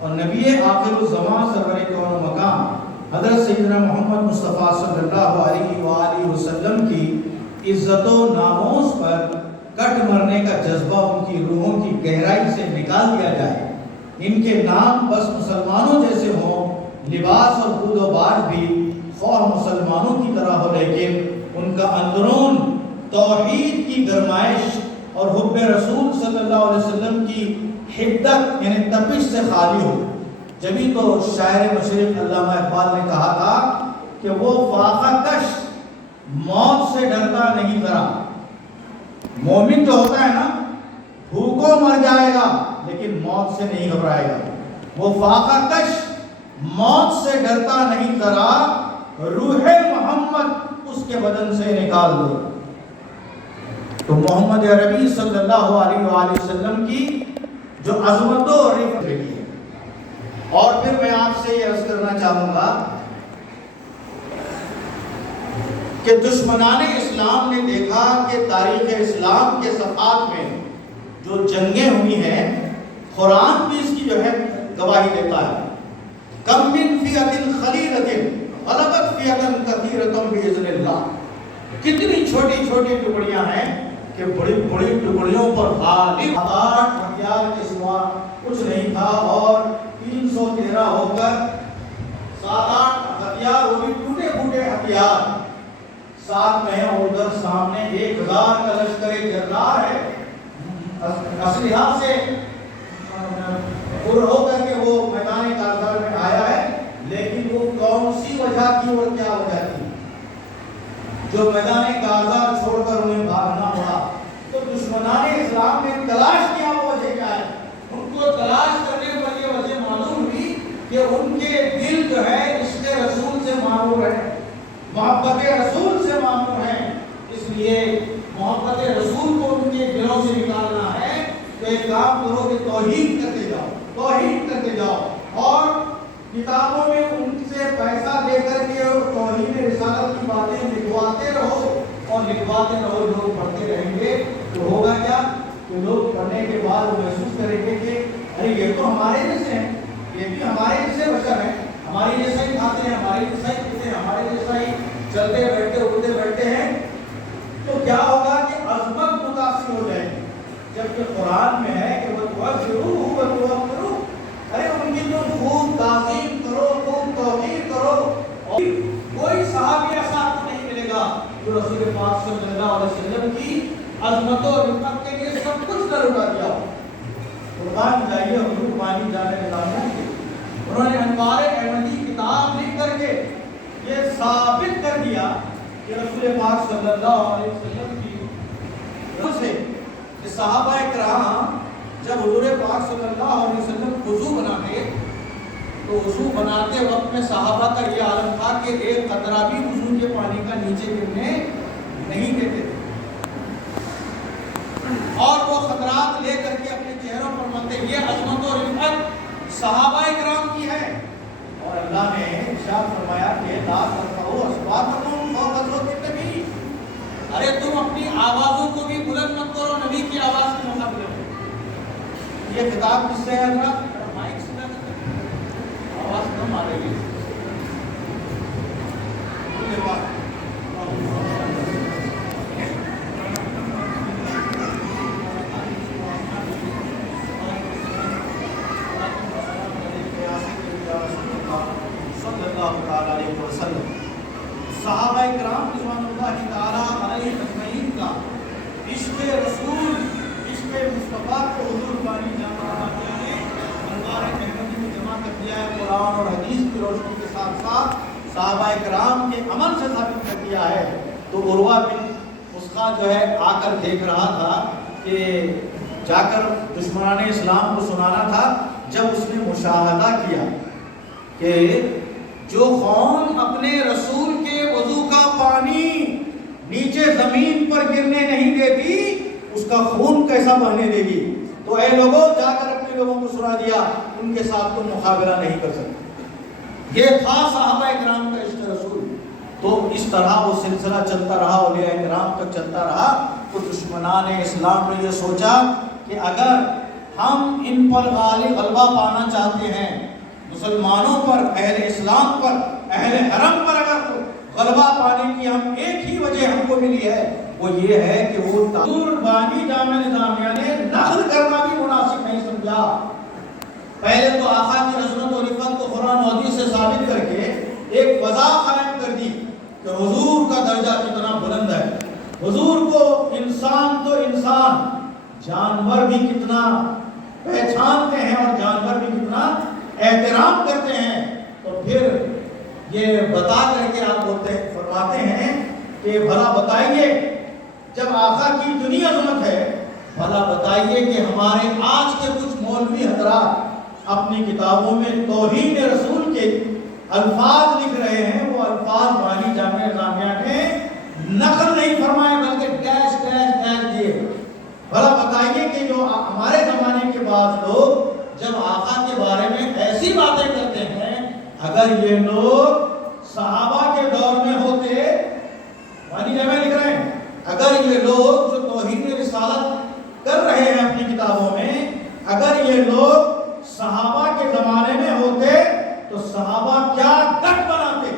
اور نبی آخر الزمان سرور کون و مقام حضرت سیدنا محمد مصطفیٰ صلی اللہ علیہ وآلہ وسلم کی عزت و ناموس پر کٹ مرنے کا جذبہ ان کی روحوں کی گہرائی سے نکال دیا جائے۔ ان کے نام بس مسلمانوں جیسے ہوں، لباس اور بود و باش بھی خواہ مسلمانوں کی طرح ہو، لیکن ان کا اندرون توحید کی گرمائش اور حب رسول صلی اللہ علیہ وسلم کی حدت یعنی تپش سے خالی ہو۔ جبھی تو شاعر مشرق علامہ اقبال نے کہا تھا کہ وہ فاقہ کش موت سے ڈرتا نہیں ذرا۔ مومن جو ہوتا ہے نا، بھوکوں مر جائے گا لیکن موت سے نہیں گھبرائے گا۔ وہ فاقہ کش موت سے ڈرتا نہیں ذرا، روح محمد اس کے بدن سے نکال دو۔ تو محمد عربی صلی اللہ علیہ وآلہ وسلم کی جو عظمت و رفعت ہے۔ اور پھر میں آپ سے یہ عرض کرنا چاہوں گا کہ دشمنان اسلام نے دیکھا کہ تاریخ اسلام کے صفحات میں جو جنگیں ہوئی ہیں، قرآن بھی اس کی جو ہے گواہی دیتا ہے۔ کم من فئۃ خلیلۃ غلبت فئۃ کثیرۃ باذن اللہ۔ کتنی چھوٹی چھوٹی ٹکڑیاں ہیں کہ بڑی بڑی ٹکڑیوں پر غالب 8 ہتھیار کے سوا کچھ نہیں تھا، اور 313 ہو کر 7-8 ہتھیار، وہ بھی ٹوٹے پھوٹے ہتھیار ساتھ میں ہیں، اور ادھر سامنے 1000 کا لشکر جرار ہے، اسلحہ سے پر ہو کر کے وہ میدان کارزار میں آیا ہے۔ لیکن وہ کون سی وجہ تھی اور کیا وجہ تھی جو میدان کارزار چھوڑ کر انہیں بھاگنا پڑا؟ تو دشمنان اسلام نے تلاش کیا وہ وجہ کیا ہے۔ ان کو تلاش کرنے پر یہ وجہ معلوم ہوئی کہ ان کے دل جو ہے عشق رسول سے معمور ہے، محبت رسول سے معمور ہے۔ اس لیے محبت رسول کو ان کے دلوں سے نکالنا ہے تو ایک کام کرو کہ توحید کرتے جاؤ، توحید کرتے جاؤ، اور کتابوں میں ان سے پیسہ دے کر کے توحید رسالت کی باتیں لکھواتے رہو، اور لکھواتے رہو، لوگ پڑھتے رہیں گے تو ہوگا کیا کہ لوگ پڑھنے کے بعد محسوس کریں گے کہ ارے یہ تو ہمارے جیسے ہیں، یہ بھی ہمارے جیسے بشر ہیں، ہماری جیسا ہی کھاتے ہیں، ہماری جیسا ہی پیتے ہیں، ہمارے جیسا ہی چلتے بیٹھتے اٹھتے بیٹھتے ہیں۔ تو کیا ہوگا کہ عظمت متاثر ہو جائے گی، جبکہ قرآن میں ہے کہ وَتُوَقِّرُوهُ وَتُوَقِّرُوهُ، ارے ان کی تم خوب تعظیم کرو، خوب توقیر کرو۔ اور کوئی صحابی ایسا آپ کو نہیں ملے گا جو رسول پاک صلی اللہ علیہ وسلم کی عظمت و رفعت کے لیے سب کچھ نہ لٹا دیا ہو۔ قربان جائیے حضور پانی جانے نظامیہ کے، انہوں نے انوار احمدی کتاب لکھ کر کے یہ ثابت کر دیا کہ رسول پاک صلی اللہ علیہ وسلم کی سے کہ صحابہ کرام جب حضور پاک صلی اللہ علیہ وسلم وضو بناتے تو وضو بناتے وقت میں صحابہ کا یہ عالم تھا کہ ایک قطرہ بھی وضو کے پانی کا نیچے گرنے نہیں دیتے تھے۔ و خطرات لے کر کے اپنے چہروں پر ملتے. یہ عظمت و رفعت صحابہ کرام کی ہے. اور اللہ نے ارشاد فرمایا کہ لا ترفعوا اصواتکم فوق صوت النبی. ارے تم اپنی آوازوں کو بھی بلند مت کرو نبی کی آواز کے مقابلے میں. یہ خطاب کس سے ہے؟ مائک سے آواز کم آ رہی ہے. صحابہ کرام رضوان اللہ تعالیٰ علیہ اجمعین کا عشق رسول، عشق مصطفیٰ کو حضور بانی جانا نے انوار محمدی میں جمع کر دیا ہے. قرآن اور حدیث کی روشنی کے ساتھ ساتھ صحابہ کرام کے عمل سے ثابت کر دیا ہے. تو عروہ بن مسخا جو ہے آ کر دیکھ رہا تھا کہ جا کر دشمنان اسلام کو سنانا تھا. جب اس نے مشاہدہ کیا کہ جو قوم اپنے رسول کے وضو کا پانی نیچے زمین پر گرنے نہیں دیتی اس کا خون کیسا بہنے دے گی. تو اے لوگوں جا کر اپنے لوگوں کو سنا دیا ان کے ساتھ تم مقابلہ نہیں کر سکتے. یہ تھا صحابہ کرام کا عشق رسول. تو اس طرح وہ سلسلہ چلتا رہا، اولیاء کرام تک چلتا رہا. تو دشمنان اسلام نے یہ سوچا کہ اگر ہم ان پر غلبہ پانا چاہتے ہیں، مسلمانوں پر، اہل اسلام پر، اہل حرم پر اگر غلبہ پانے کی ہم ایک ہی وجہ ہم کو ملی ہے، وہ یہ ہے کہ وہ حضور بانی جامع نظامیہ نے نقل کرنا بھی مناسب نہیں سمجھا. پہلے تو آقا کی عظمت و رفعت کو قرآن و حدیث سے ثابت کر کے ایک وضاح قائم کر دی کہ حضور کا درجہ کتنا بلند ہے. حضور کو انسان تو انسان، جانور بھی کتنا پہچانتے ہیں اور جانور بھی کتنا احترام کرتے ہیں. تو پھر یہ بتا کر کے آپ فرماتے ہیں کہ بھلا بتائیے جب آقا کی اتنی عظمت ہے، بھلا بتائیے کہ ہمارے آج کے کچھ مولوی حضرات اپنی کتابوں میں توہین رسول کے الفاظ لکھ رہے ہیں، وہ الفاظ بانی جامع نظامیہ نے نقل نہیں فرمائے بلکہ ڈیش ڈیش ڈیش دیے. بھلا بتائیے کہ جو ہمارے زمانے کے بعض لوگ جب آقا کے بارے میں ایسی باتیں کرتے ہیں، اگر یہ لوگ صحابہ کے دور میں ہوتے، بانی جامع لکھ رہے ہیں، اگر یہ لوگ جو توہین رسالت کر رہے ہیں اپنی کتابوں میں، اگر یہ لوگ صحابہ کے زمانے میں ہوتے تو صحابہ کیا گٹ بناتے،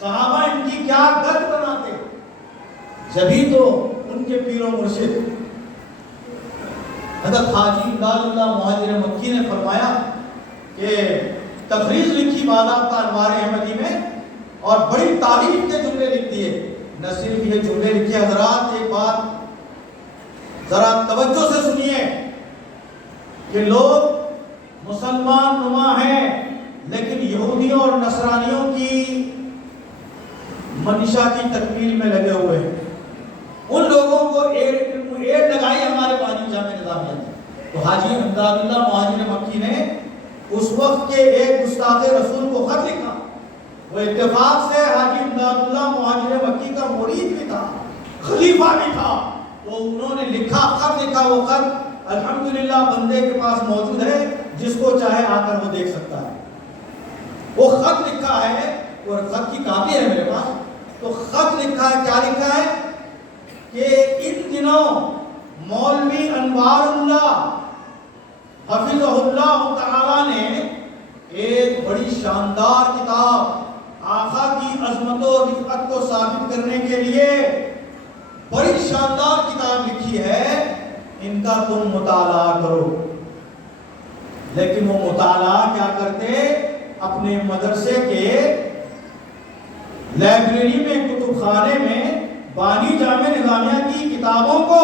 صحابہ ان کی کیا گٹ بناتے. جبھی تو ان کے پیر و مرشد حضرت حاجی امداد اللہ مہاجر مکی نے فرمایا کہ تفریض لکھی باضابطہ انوار احمدی میں اور بڑی تعریف کے جملے لکھ دیے. نہ صرف یہ جملے لکھے، حضرات ایک بات ذرا توجہ سے سنیے کہ لوگ مسلمان نما ہیں لیکن یہودیوں اور نصرانیوں کی منشا کی تکمیل میں لگے ہوئے ہیں. ان لوگوں کو ایڈ لگائی ہمارے بانی جامع نظامیہ نے. تو حاجی امداد اللہ مہاجر مکی نے اس وقت کے ایک گستاخ رسول کو خط لکھا. وہ اتفاق سے حاجی امداد اللہ مہاجر مکی کا مرید بھی تھا، خلیفہ بھی تھا. تو انہوں نے لکھا، خط لکھا. وہ خط الحمدللہ بندے کے پاس موجود ہے، جس کو چاہے آ کر وہ دیکھ سکتا ہے. وہ خط لکھا ہے اور خط کی کاپی ہے میرے پاس. تو خط لکھا ہے، کیا لکھا ہے کہ ان دنوں مولوی انوار اللہ حفظہ اللہ تعالی نے ایک بڑی شاندار کتاب آقا کی عظمت و رفعت کو ثابت کرنے کے لیے بڑی شاندار کتاب لکھی ہے، ان کا تم مطالعہ کرو. لیکن وہ مطالعہ کیا کرتے؟ اپنے مدرسے کے لائبریری میں، کتب خانے میں بانی جامع نظامیہ کی کتابوں کو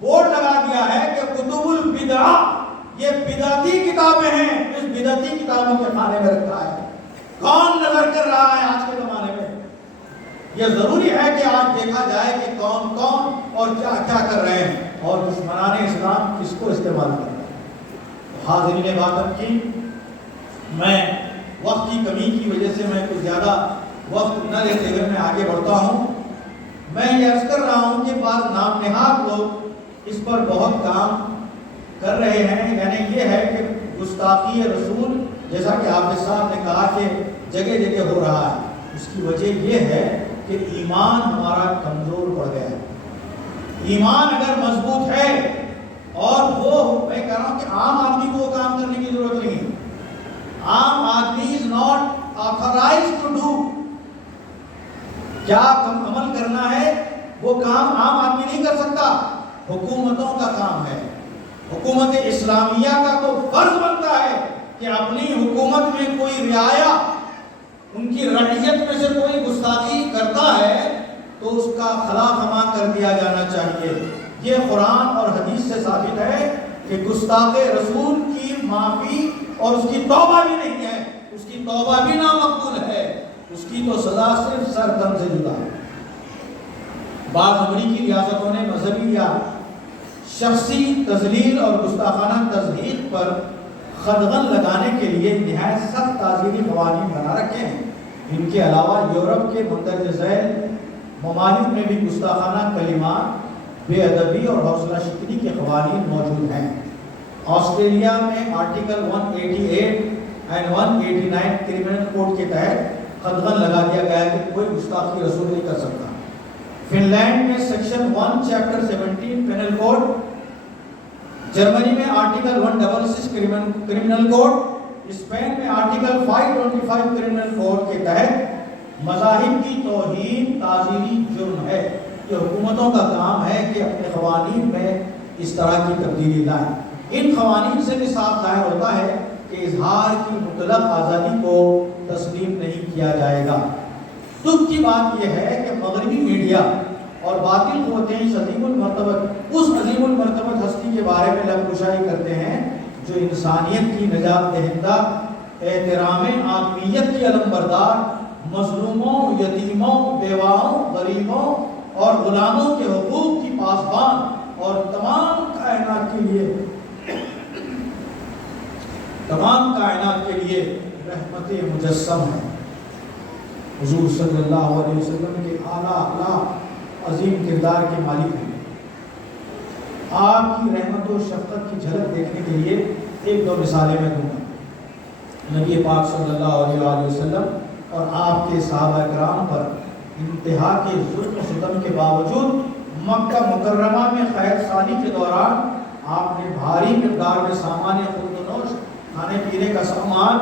بورڈ لگا دیا ہے کہ کتب البدع، یہ بدعتی کتابیں ہیں. اس بدعتی کتابوں کے خانے میں رکھا ہے. کون نظر کر رہا ہے آج کے زمانے میں؟ یہ ضروری ہے کہ آج دیکھا جائے کہ کون کون اور کیا کیا کر رہے ہیں اور دشمنان اسلام کس کو استعمال کر رہے ہیں. حاضرین بات کی، میں وقت کی کمی کی وجہ سے میں کچھ زیادہ وقت نہ لیتے ہوئے میں آگے بڑھتا ہوں. میں یہ عرض کر رہا ہوں کہ بعض نام نہاد لوگ اس پر بہت کام کر رہے ہیں، یعنی یہ ہے کہ گستاخی رسول جیسا کہ حافظ صاحب نے کہا کہ جگہ جگہ ہو رہا ہے، اس کی وجہ یہ ہے کہ ایمان ہمارا کمزور پڑ گیا ہے۔ ایمان اگر مضبوط ہے، اور وہ میں کہہ رہا ہوں کہ عام آدمی کو وہ کام کرنے کی ضرورت نہیں ہے، عام آدمی is not authorised to do, کیا عمل کرنا ہے وہ کام عام آدمی نہیں کر سکتا، حکومتوں کا کام ہے۔ حکومت اسلامیہ کا تو فرض بنتا ہے کہ اپنی حکومت میں کوئی رعایا، ان کی رعیت میں سے کوئی گستاخی کرتا ہے تو اس کا خلا خما کر دیا جانا چاہیے۔ یہ قرآن اور حدیث سے ثابت ہے کہ گستاخ رسول کی معافی اور اس کی توبہ بھی نہیں ہے، اس کی توبہ بھی نامقبول ہے، اس کی تو سزا صرف سر دم سے جدا ہے۔ بعض امریکی ریاستوں نے مذہبی یا شخصی تذلیل اور گستاخانہ تضحیک پر خدغن لگانے کے لیے نہایت سخت تعزیری قوانین بنا رکھے ہیں۔ ان کے علاوہ یورپ کے مندرجہ ذیل ممالک میں بھی گستاخانہ کلمات، بے ادبی اور حوصلہ شکنی کے قوانین موجود ہیں۔ آسٹریلیا میں آرٹیکل 188 اینڈ 189 کرمنل کوڈ کے تحت خدغن لگا دیا گیا ہے کہ کوئی گستاخی رسول نہیں کر سکتا۔ فن لینڈ میں section 1 chapter 17 penal code, Germany میں آرٹیکل 166 کرمنل کوڈ، اسپین میں آرٹیکل 525 کرمنل کوڈ کے تحت مذاہب کی توہین تعزیری جرم ہے۔ یہ حکومتوں کا کام ہے کہ اپنے قوانین میں اس طرح کی تبدیلی لائیں۔ ان قوانین سے بھی صاف ظاہر ہوتا ہے کہ اظہار کی مطلق آزادی کو تسلیم نہیں کیا جائے گا۔ دکھ کی بات یہ ہے کہ مغربی میڈیا اور باطل قوتیں اس عظیم المرتبت ہستی کے بارے میں لب کشائی کرتے ہیں جو انسانیت کی نجات دہندہ، احترام آدمیت کی علم بردار، مظلوموں، یتیموں، بیواؤں، غریبوں اور غلاموں کے حقوق کی پاسبان اور تمام کائنات کے لیے رحمت مجسم ہے۔ حضور صلی اللہ علیہ وسلم کے اعلیٰ اخلاق عظیم کردار کے مالک ہیں۔ آپ کی رحمت و شفقت کی جھلک دیکھنے کے لیے ایک دو مثالیں میں دوں گا۔ نبی پاک صلی اللہ علیہ وسلم اور آپ کے صحابہ کرام پر انتہا کے ظلم و ستم کے باوجود مکہ مکرمہ میں خیر سالی کے دوران آپ نے بھاری مقدار میں سامان خورد و نوش، کھانے پینے کا سامان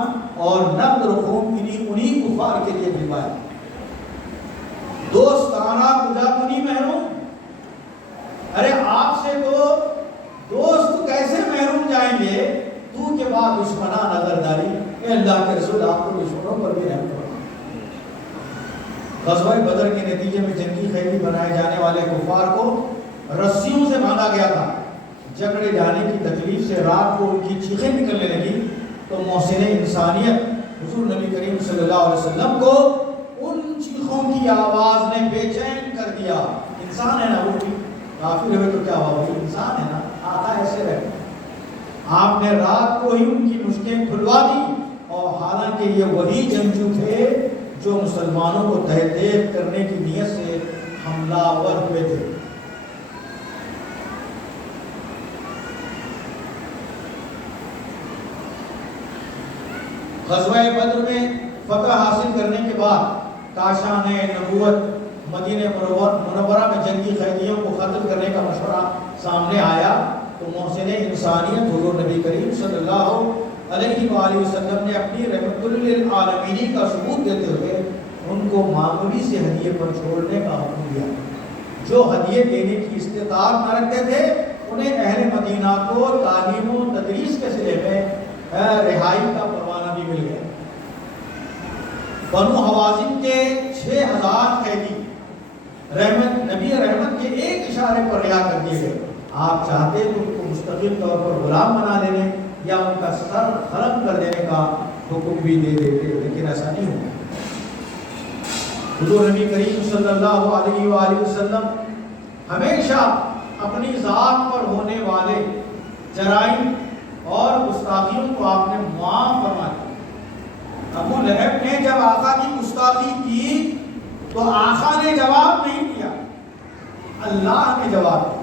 اور نقد رقوم انہی کفار کے لیے بھجوایا۔ دوستانہ کجا کنی محروم، ارے آپ سے تو دوست کیسے محروم جائیں گے، تو کے بعد دشمنہ نظر داری، اے اللہ کے رسول آپ کو دشمنوں پر بھی رحم کرو۔ غزوہ بدر کے نتیجے میں جنگی قیدی بنائے جانے والے کفار کو رسیوں سے باندھا گیا تھا۔ جکڑے جانے کی تکلیف سے رات کو ان کی چیخیں نکلنے لگی تو محسن انسانیت حضور نبی کریم صلی اللہ علیہ وسلم کو ان چیخوں کی آواز نے بے چین کر دیا۔ انسان ہے نا، وہ بھی کافر ہوئے تو کیا ہوا، وہ انسان ہے نا، آتا ایسے رہے۔ آپ نے رات کو ہی ان کی مشکیں کھلوا دی، اور حالانکہ یہ وہی جنگجو تھے جو مسلمانوں کو تہہ تیغ کرنے کی نیت سے حملہ آور ہوئے تھے۔ غزوہ بدر میں فتح حاصل کرنے کے بعد کاشان نبوت مدینہ منورہ میں جنگی قیدیوں کو قتل کرنے کا مشورہ سامنے آیا تو محسن انسانیت حضور نبی کریم صلی اللہ علیہ وآلہ وسلم نے اپنی رحمت للعالمین کا ثبوت دیتے ہوئے ان کو معمولی سے ہدیے پر چھوڑنے کا حکم دیا۔ جو ہدیے دینے کی استطاعت نہ رکھتے تھے انہیں اہل مدینہ کو تعلیم و تدریس کے صلے میں رہائی کا پروانہ بھی مل گیا۔ بنو حوازن کے 6000 قیدی نبی رحمت کے ایک اشارے پر رہا کر دیے گئے۔ آپ چاہتے تو ان کو مستقل طور پر غلام بنا لینے یا ان کا سر خلق کر دینے کا حکم بھی دے دیتے، لیکن ایسا نہیں ہوا۔ حضور نبی کریم صلی اللہ علیہ وآلہ وسلم ہمیشہ اپنی ذات پر ہونے والے جرائم اور گستاخیوں کو آپ نے معاف فرما دیا۔ ابو لہب نے جب آقا کی گستاخی کی تو آقا نے جواب نہیں دیا، اللہ نے جواب دیا۔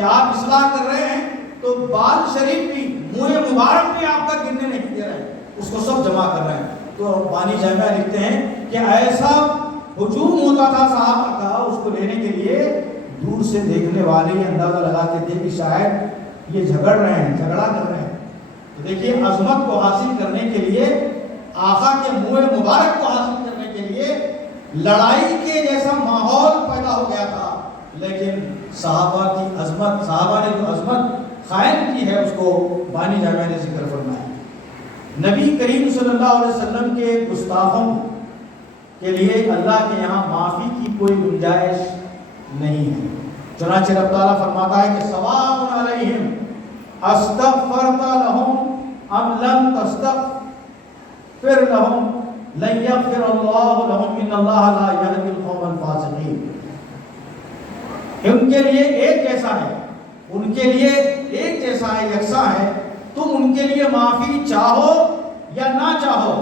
کہ آپ اصلاح کر رہے ہیں تو بال شریف بھی منہ مبارک بھی آپ کا گرنے نہیں دے رہے ہیں، اس کو سب جمع کر رہے ہیں۔ تو بانی جامعہ لکھتے ہیں کہ ایسا ہجوم ہوتا تھا صحابہ کا اس کو لینے کے لیے، دور سے دیکھنے والے یہ اندازہ لگاتے تھے کہ شاید یہ جھگڑ رہے ہیں، جھگڑا کر رہے ہیں۔ تو دیکھیے عظمت کو حاصل کرنے کے لیے، آقا کے منہ مبارک کو حاصل کرنے کے لیے لڑائی کے جیسا ماحول پیدا ہو گیا تھا، لیکن صحابہ کی عظمت، صحابہ نے جو عظمت قائم کی ہے اس کو بانی جامعہ نے ذکر فرمایا۔ نبی کریم صلی اللہ علیہ وسلم کے گستاخوں کے لیے اللہ کے یہاں معافی کی کوئی گنجائش نہیں ہے، چنانچہ رب تعالیٰ فرماتا ہے کہ سواء علیہم استغفرت لهم ام لم تستغفر لهم لن یغفر اللہ لهم ان اللہ لا یهدی القوم الفاسقین۔ ان کے لیے ایک جیسا ہے، ان کے لیے ایک جیسا ہے، یکساں ہے، تم ان کے لیے معافی چاہو یا نہ چاہو،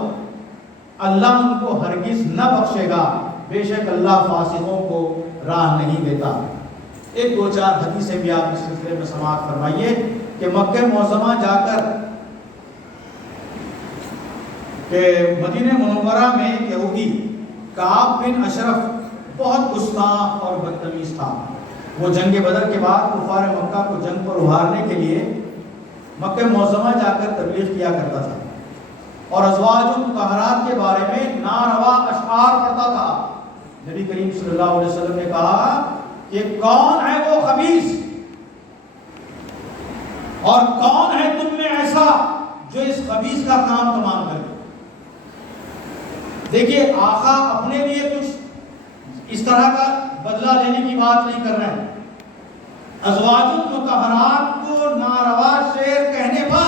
اللہ ان کو ہرگز نہ بخشے گا، بے شک اللہ فاسقوں کو راہ نہیں دیتا۔ ایک دو چار حدیثیں بھی آپ اس سلسلے میں سماعت فرمائیے کہ مکہ معظمہ جا کر کہ مدینہ منورہ میں ایک یہودی کعب بن اشرف بہت گستاخ اور بدتمیز تھا۔ وہ جنگ بدر کے بعد کفار مکہ کو جنگ پر ابھارنے کے لیے مکہ معظمہ جا کر تبلیغ کیا کرتا تھا اور ازواج مطہرات کے بارے میں ناروا اشعار پڑھتا تھا۔ نبی کریم صلی اللہ علیہ وسلم نے کہا کہ کون ہے وہ خبیث اور کون ہے تم میں ایسا جو اس خبیث کا کام تمام کرے۔ دیکھیے آقا اپنے لیے کچھ اس طرح کا بدلہ لینے کی بات نہیں کر رہے ہیں، ازواج مطہرات کو ناروا شعر کہنے پر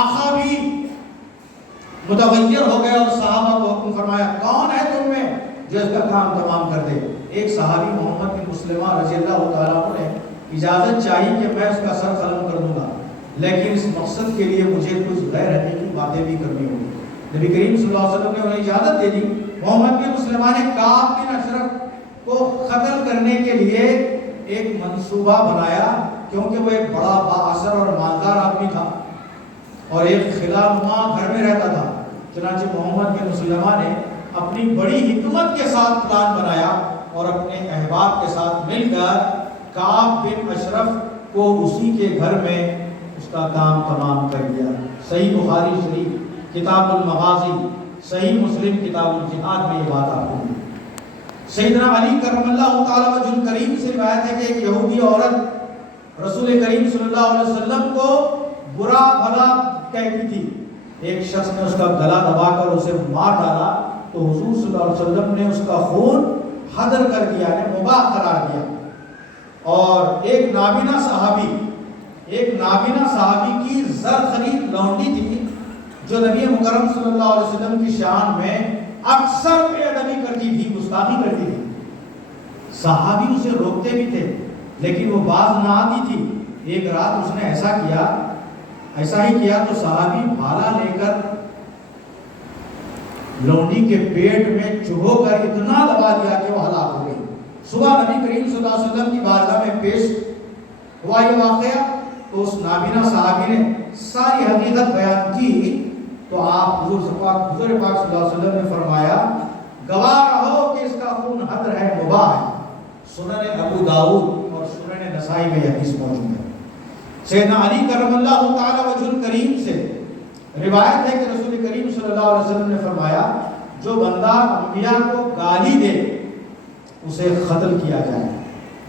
آقا بھی متغیر ہو گئے اور صحابہ کو حکم فرمایا کون ہے تم میں جو اس کا کام تمام کر دے۔ ایک صحابی محمد بن مسلمہ رضی اللہ تعالیٰ عنہ نے اجازت چاہی کہ میں اس کا سر قلم کر دوں گا، لیکن اس مقصد کے لیے مجھے کچھ غیر حقیقی باتیں بھی کرنی ہوگی۔ نبی کریم صلی اللہ علیہ وسلم نے انہیں اجازت دے دی۔ محمد بن مسلمہ نے کعب بن اشرف کو قتل کرنے کے لیے ایک منصوبہ بنایا، کیونکہ وہ ایک بڑا بااثر اور مالدار آدمی تھا اور ایک خلا نما گھر میں رہتا تھا۔ چنانچہ محمد بن مسلمہ نے اپنی بڑی حکمت کے ساتھ پلان بنایا اور اپنے احباب کے ساتھ مل کر کعب بن اشرف کو اسی کے گھر میں اس کا کام تمام کر دیا۔ صحیح بخاری شریف کتاب المغازی، صحیح مسلم کتاب الجہاد میں یہ بات آپ کو ملی۔ سیدنا علی کرم اللہ تعالیٰ وجہ الکریم سے روایت ہے کہ ایک یہودی عورت رسول کریم صلی اللہ علیہ وسلم کو برا بھلا کہتی تھی۔ ایک شخص نے اس کا گلا دبا کر اسے مار ڈالا تو حضور صلی اللہ علیہ وسلم نے اس کا خون حدر کر دیا، یعنی مباح قرار دیا۔ اور ایک نابینا صحابی کی زر خرید لونڈی تھی جو نبی مکرم صلی اللہ علیہ وسلم کی شان میں اکثر بے ادبی کرتی تھی، گستاخی کرتی تھی۔ صحابی اسے روکتے بھی تھے لیکن وہ باز نہ آتی تھی۔ ایک رات اس نے ایسا ہی کیا تو صحابی بھالا لے کر لونڈی کے پیٹ میں چبھو کر اتنا دبا دیا کہ وہ ہلاک ہو گئی۔ صبح نبی کریم صلی اللہ علیہ وسلم کی بارگاہ میں پیش ہوا یہ واقعہ تو اس نابینا صحابی نے ساری حقیقت بیان کی تو آپ حضور پاک صلی اللہ علیہ وسلم نے فرمایا گواہ رہو کہ اس کا خون حدر ہے، مباح ہے۔ سنن ابو داؤد اور سنن نسائی میں یہ حدیث موجود ہے۔ سیدنا علی کرم اللہ تعالی وجہ الکریم سے روایت ہے کہ رسول کریم صلی اللہ علیہ وسلم نے فرمایا جو بندہ انبیاء کو گالی دے اسے قتل کیا جائے،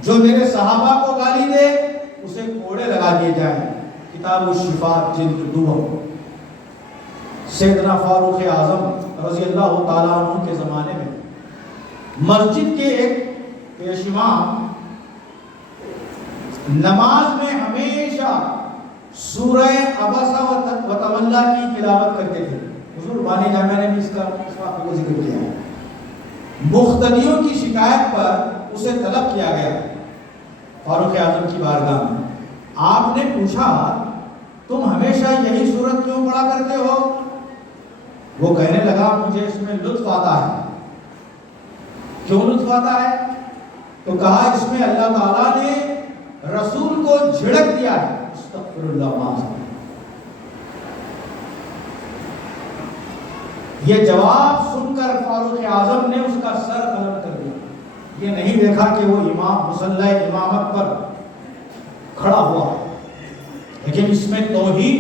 جو میرے صحابہ کو گالی دے اسے کوڑے لگا دیے جائیں۔ کتاب الشفاء جلد 2۔ سیدنا فاروق اعظم رضی اللہ تعالیٰ عنہ کے زمانے میں مسجد کے ایک پیش امام نماز میں ہمیشہ سورہ عبسہ و تولّیٰ کی تلاوت کرتے تھے۔ حضور بانی جامعہ نے بھی اس واقعے کو ذکر کیا ہے۔ مختلیوں کی شکایت پر اسے طلب کیا گیا فاروق اعظم کی بارگاہ میں۔ آپ نے پوچھا تم ہمیشہ یہی سورت کیوں پڑھا کرتے ہو؟ وہ کہنے لگا مجھے اس میں لطف آتا ہے۔ کیوں لطف آتا ہے؟ تو کہا اس میں اللہ تعالیٰ نے رسول کو جھڑک دیا ہے، استغفر اللہ معاذ۔ یہ جواب سن کر فاروق اعظم نے اس کا سر قلم کر دیا۔ یہ نہیں دیکھا کہ وہ امام مصلی امامت پر کھڑا ہوا، لیکن اس میں توہین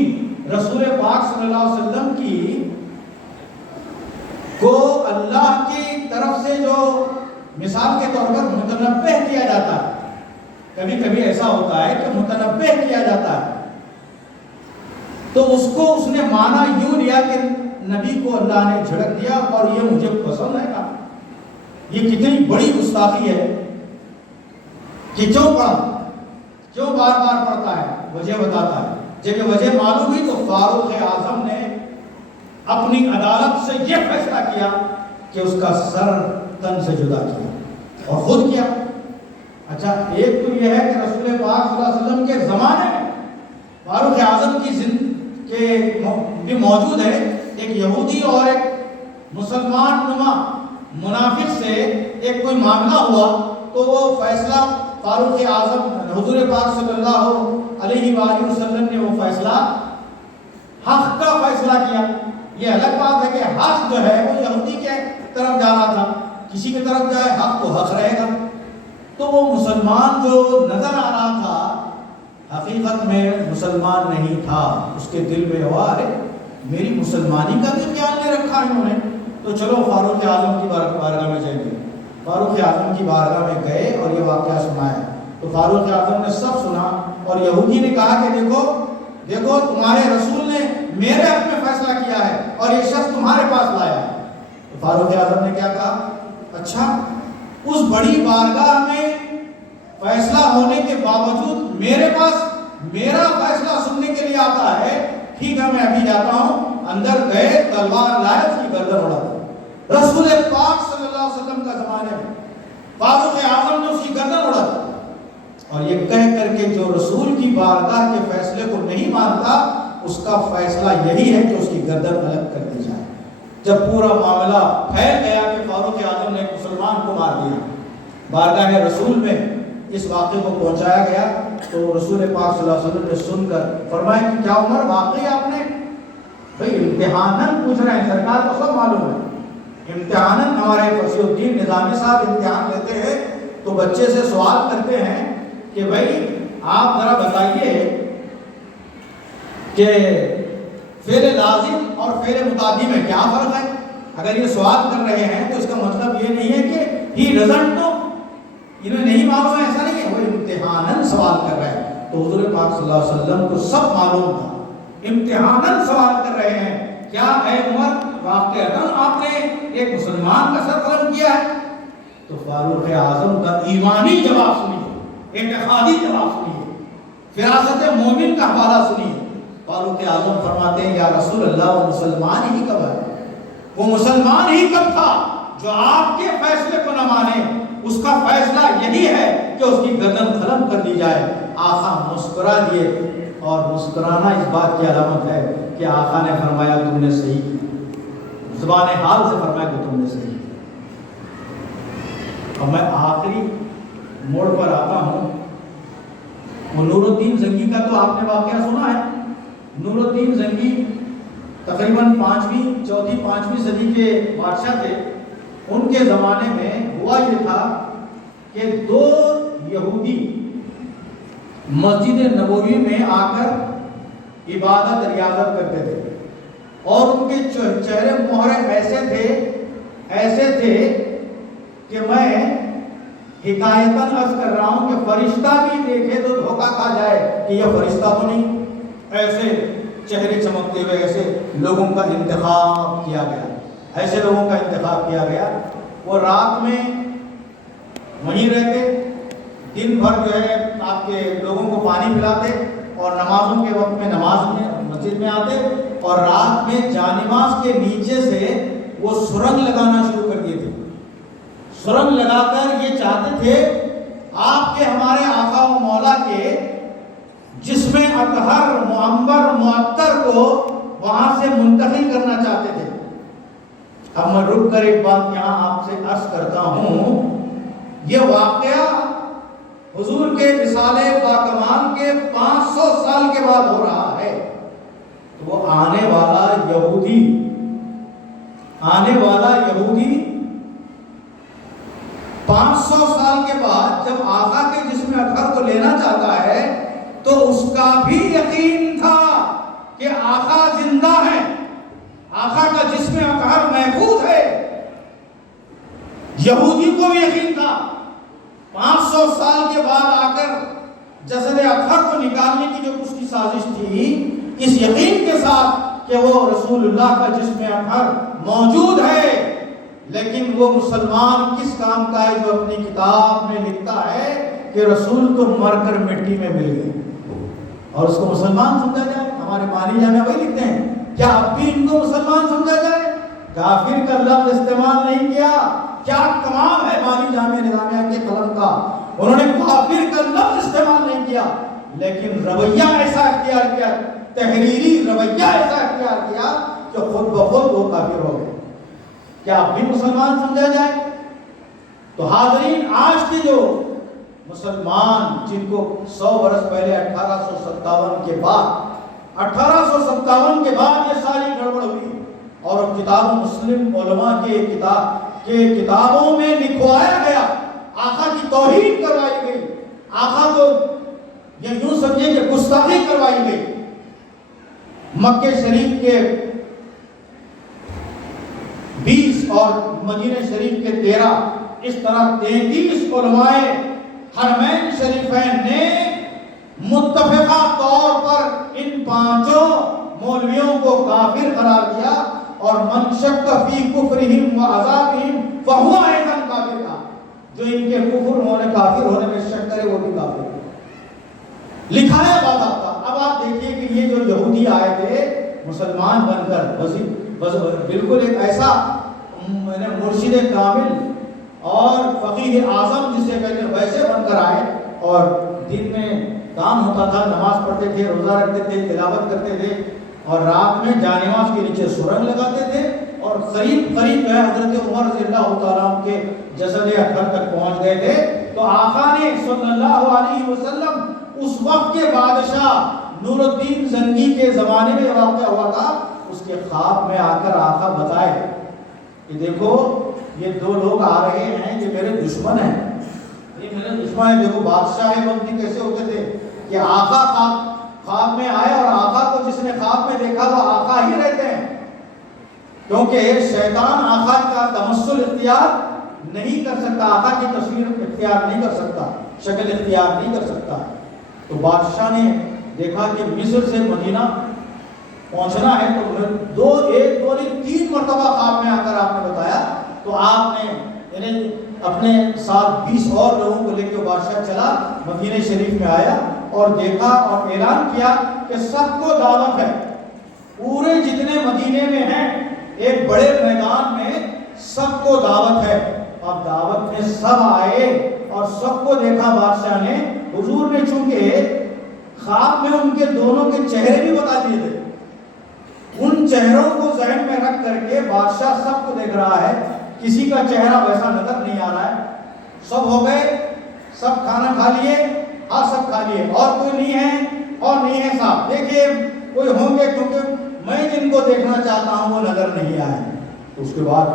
رسول پاک صلی اللہ علیہ وسلم کی کو اللہ کی طرف سے جو مثال کے طور پر متنبہ کیا جاتا ہے، کبھی کبھی ایسا ہوتا ہے کہ متنبہ کیا جاتا ہے، تو اس کو اس نے مانا یوں لیا کہ نبی کو اللہ نے جھڑک دیا اور یہ مجھے پسند ہے۔ کہا یہ کتنی بڑی گستاخی ہے کہ کیوں پڑھا، کیوں بار بار پڑھتا ہے، وجہ بتاتا ہے۔ جب یہ وجہ معلوم ہوئی تو فاروق اعظم نے اپنی عدالت سے یہ فیصلہ کیا کہ اس کا سر تن سے جدا کیا، اور خود کیا۔ اچھا، ایک تو یہ ہے کہ رسول پاک صلی اللہ علیہ وسلم کے زمانے میں فاروق اعظم کی موجود ہے، ایک یہودی اور ایک مسلمان نما منافق سے ایک کوئی معاملہ ہوا، تو وہ فیصلہ فاروق اعظم حضور پاک صلی اللہ علیہ وآلہ وسلم نے وہ فیصلہ حق کا فیصلہ کیا۔ یہ الگ بات ہے کہ حق جو ہے وہ یہودی کے طرف جانا تھا، کسی کی طرف جائے حق تو حق رہے گا۔ تو وہ مسلمان جو نظر آ رہا تھا حقیقت میں مسلمان نہیں تھا، اس کے دل میں ہوا ارے میری مسلمانی کا بھی خیال نہیں رکھا انہوں نے، تو چلو فاروق اعظم کی بارگاہ میں جائیں گے۔ فاروق اعظم کی بارگاہ میں گئے اور یہ واقعہ سنایا، تو فاروق اعظم نے سب سنا، اور یہودی نے کہا کہ دیکھو تمہارے رسول نے میرے حق میں فیصلہ کیا ہے اور یہ شخص تمہارے پاس لایا ہے۔ تو فاروق اعظم نے کیا کہا، اچھا اس بڑی بارگاہ میں فیصلہ ہونے کے باوجود میرے پاس میرا فیصلہ سننے کے لیے آتا ہے، ٹھیک ہے میں ابھی جاتا ہوں۔ اندر گئے، تلوار لائے، اس کی گردن اڑا دی۔ رسول پاک صلی اللہ علیہ وسلم کا زمانے میں فاروق اعظم نے اس کی گردن اڑا دی، اور یہ کہہ کر کے جو رسول کی بارگاہ کے فیصلے کو نہیں مانتا اس کا فیصلہ یہی ہے کہ اس کی گردن الگ کر دی جائے۔ جب پورا معاملہ پھیل گیا کہ فاروق اعظم نے ایک مسلمان کو مار دیا، بارگاہ رسول میں اس واقعے کو پہنچایا گیا، تو رسول پاک صلی اللہ علیہ وسلم نے سن کر فرمایا کہ کیا عمر واقعی آپ نے، بھئی امتحاناً پوچھ رہے ہیں، سرکار کو سب معلوم ہے، امتحاناً ہمارے فصیح الدین نظامی صاحب امتحان لیتے ہیں تو بچے سے سوال کرتے ہیں کہ بھئی آپ ذرا بتائیے کہ فعل لازم اور فعل متعدی میں کیا فرق ہے۔ اگر یہ سوال کر رہے ہیں تو اس کا مطلب یہ نہیں ہے کہ ہی ڈزنٹ نو، انہیں نہیں معلوم ہے، ایسا نہیں ہے، وہ امتحاناً سوال کر رہے ہیں۔ تو حضور پاک صلی اللہ علیہ وسلم کو سب معلوم تھا، امتحاناً سوال کر رہے ہیں، کیا اے عمر واقعتاً آپ نے ایک مسلمان کا سر قلم کیا ہے؟ تو فاروق اعظم کا ایمانی جواب سنیے، اعتقادی جواب سنیے، فراست مومن کا حوالہ سنیے۔ فاروق اعظم فرماتے ہیں یا رسول اللہ وہ مسلمان ہی کب ہے، وہ مسلمان ہی کب تھا جو آپ کے فیصلے کو نہ مانے، اس کا فیصلہ یہی ہے کہ اس کی گردن قلم کر دی جائے۔ آقا مسکرا دیے، اور مسکرانا اس بات کی علامت ہے کہ آقا نے فرمایا تم نے صحیح کیا، زبان حال سے فرمایا کہ تم نے صحیح کیا۔ اب میں آخری موڑ پر آتا ہوں، وہ نور الدین زنگی کا تو آپ نے واقعہ سنا ہے۔ نور الدین زنگی تقریباً 4ویں صدی کے بادشاہ تھے۔ ان کے زمانے میں ہوا یہ تھا کہ 2 یہودی مسجد نبوی میں آ کر عبادت ریاضت کرتے تھے، اور ان کے چہرے مہرے ایسے تھے کہ میں حکایتاً عرض کر رہا ہوں کہ فرشتہ بھی دیکھے تو دھوکہ کھا جائے کہ یہ فرشتہ تو نہیں۔ ایسے چہرے چمکتے ہوئے ایسے لوگوں کا انتخاب کیا گیا، وہ رات میں وہیں رہتے، دن بھر جو ہے آپ کے لوگوں کو پانی پلاتے، اور نمازوں کے وقت میں نماز میں مسجد میں آتے، اور رات میں جانماز کے نیچے سے وہ سرنگ لگانا شروع کر دیے تھے۔ سرنگ لگا کر یہ چاہتے تھے آپ کے ہمارے آقا و مولا کے جسم اطہر معمر معطر کو وہاں سے منتقل کرنا چاہتے تھے۔ اب میں رک کر ایک بات یہاں آپ سے عرض کرتا ہوں، یہ واقعہ حضور کے رسالے باکمال کے 500 سال کے بعد ہو رہا ہے، تو وہ آنے والا یہودی 500 سال کے بعد جب آقا کے جسم اطہر کو لینا چاہتا ہے تو اس کا بھی یقین تھا کہ آقا زندہ ہے، آقا کا جسم اطہر محفوظ ہے۔ یہودی کو بھی یقین تھا۔ 500 سال کے بعد آ کر جسد اطہر کو نکالنے کی جو اس کی سازش تھی، اس یقین کے ساتھ کہ وہ رسول اللہ کا جسم اطہر موجود ہے، لیکن وہ مسلمان کس کام کا ہے جو اپنی کتاب میں لکھتا ہے کہ رسول تو مر کر مٹی میں مل گئے، اور اس کو مسلمان سمجھا جائے؟ ہمارے بانی جامعہ وہی لکھتے ہیں، کیا اب بھی ان کو مسلمان سمجھا جائے؟ کافر کا لفظ استعمال نہیں کیا۔ کیا کمال ہے بانی جامعہ نظامیہ کے قلم کا، انہوں نے کافر کا لفظ استعمال نہیں کیا، لیکن رویہ ایسا اختیار کیا، تحریری رویہ ایسا اختیار کیا کہ خود بخود وہ کافر ہو گئے۔ کیا اب بھی مسلمان سمجھا جائے؟ تو حاضرین، آج کے جو مسلمان جن کو 100 برس پہلے 1857 کے بعد یہ ساری گڑبڑ ہوئی اور کتاب مسلم علماء کے کتابوں میں لکھوایا گیا، آقا کی توہین کروائی گئی، آقا کو یہ یوں سمجھے کہ گستاخی کروائی گئی۔ مکہ شریف کے 20 اور مدینہ شریف کے 13، اس طرح 33 علماء حرمین شریفین نے متفقہ طور پر ان 5 مولویوں کو کافر قرار دیا، اور من شک فی کفرہم و عذابہم فہو ایضا کافر کا، جو ان کے کفر ہونے کافر ہونے میں شک کرے وہ بھی کافر ہے۔ لکھا ہے باضابطہ۔ اب آپ دیکھیے کہ یہ جو یہودی آئے تھے مسلمان بن کر، بالکل ایک ایسا مرشد کامل اور فقیہ اعظم جسے کہتے ہیں ویسے بن کر آئے، اور دن میں کام ہوتا تھا، نماز پڑھتے تھے، روزہ رکھتے تھے، تلاوت کرتے تھے، اور رات میں جانماز کے نیچے سرنگ لگاتے تھے، اور قریب جو ہے حضرت عمر رضی اللہ تعالیٰ عنہ کے جسد اطہر تک پہنچ گئے تھے۔ تو آقا نے صلی اللہ علیہ وسلم اس وقت کے بادشاہ نور الدین زنگی کے زمانے میں واقع ہوا تھا، اس کے خواب میں آ کر آقا بتائے کہ دیکھو یہ 2 لوگ آ رہے ہیں، یہ میرے دشمن ہیں، یہ میرے دشمن ہیں۔ دیکھو بادشاہ بندی کیسے ہوتے تھے کہ آقا خواب میں آئے، اور آقا کو جس نے خواب میں دیکھا وہ آقا ہی رہتے ہیں، کیونکہ شیطان آقا کا تمثل اختیار نہیں کر سکتا، آقا کی تصویر اختیار نہیں کر سکتا، شکل اختیار نہیں کر سکتا۔ تو بادشاہ نے دیکھا کہ مصر سے مدینہ پہنچنا ہے، تو 3 مرتبہ خواب میں آ کر آپ نے بتایا، تو آپ نے یعنی اپنے ساتھ 20 اور لوگوں کو لے کے بادشاہ چلا، مدینہ شریف میں آیا اور دیکھا اور اعلان کیا کہ سب کو دعوت ہے، پورے جتنے مدینے میں ہیں ایک بڑے میدان میں سب کو دعوت ہے۔ اب دعوت میں سب آئے اور سب کو دیکھا بادشاہ نے، حضور نے چونکہ خواب میں ان کے دونوں کے چہرے بھی بتا دیے تھے، ان چہروں کو ذہن میں رکھ کر کے بادشاہ سب کو دیکھ رہا ہے، کسی کا چہرہ ویسا نظر نہیں آ رہا ہے، سب ہو گئے، سب کھانا کھا لیے، ہاں سب کھا لیے، اور کوئی نہیں ہے، اور نہیں ہے صاحب، دیکھیے کوئی ہوں گے، کیونکہ میں جن کو دیکھنا چاہتا ہوں وہ نظر نہیں آئے۔ تو اس کے بعد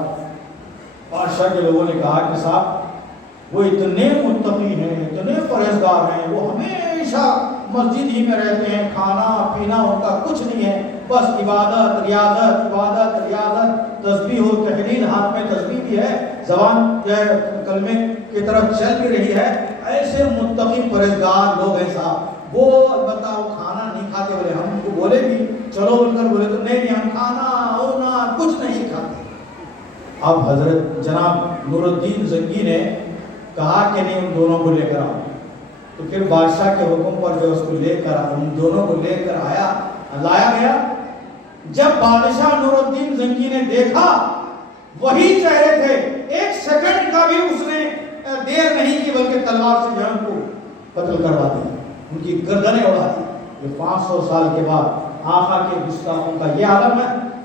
بادشاہ کے لوگوں نے کہا کہ صاحب وہ اتنے متقی ہیں، اتنے پرہیزگار ہیں، وہ ہمیشہ مسجد ہی میں رہتے ہیں، کھانا پینا ان کا کچھ نہیں ہے، بس عبادت ریاضت، تسبیح و تحلیل، ہاتھ میں تسبیح بھی ہے، زبان جو ہے کلمے کی طرف چل بھی رہی ہے، ایسے متقی پرہیزگار لوگ ہیں صاحب۔ وہ البتہ وہ کھانا نہیں کھاتے، بولے ہم کو بولے بھی چلو بول کر بولے تو نہیں ہم کھانا ہونا کچھ نہیں کھاتے۔ اب حضرت جناب نور الدین زنگی نے کہا کہ نہیں ان دونوں کو لے کر آؤ، تو پھر بادشاہ کے حکم پر جو اس کو لے کر ان دونوں کو لے کر لایا گیا۔ جب بادشاہ نور الدین زنگی نے دیکھا وہی چہرے تھے، 1 سیکنڈ کا بھی اس نے دیر نہیں کی، بلکہ تلوار سے جان کو قتل کروا دیا، ان کی گردنیں اڑا دی۔ یہ 500 سال کے بعد آقا کے گستاخوں کا یہ عالم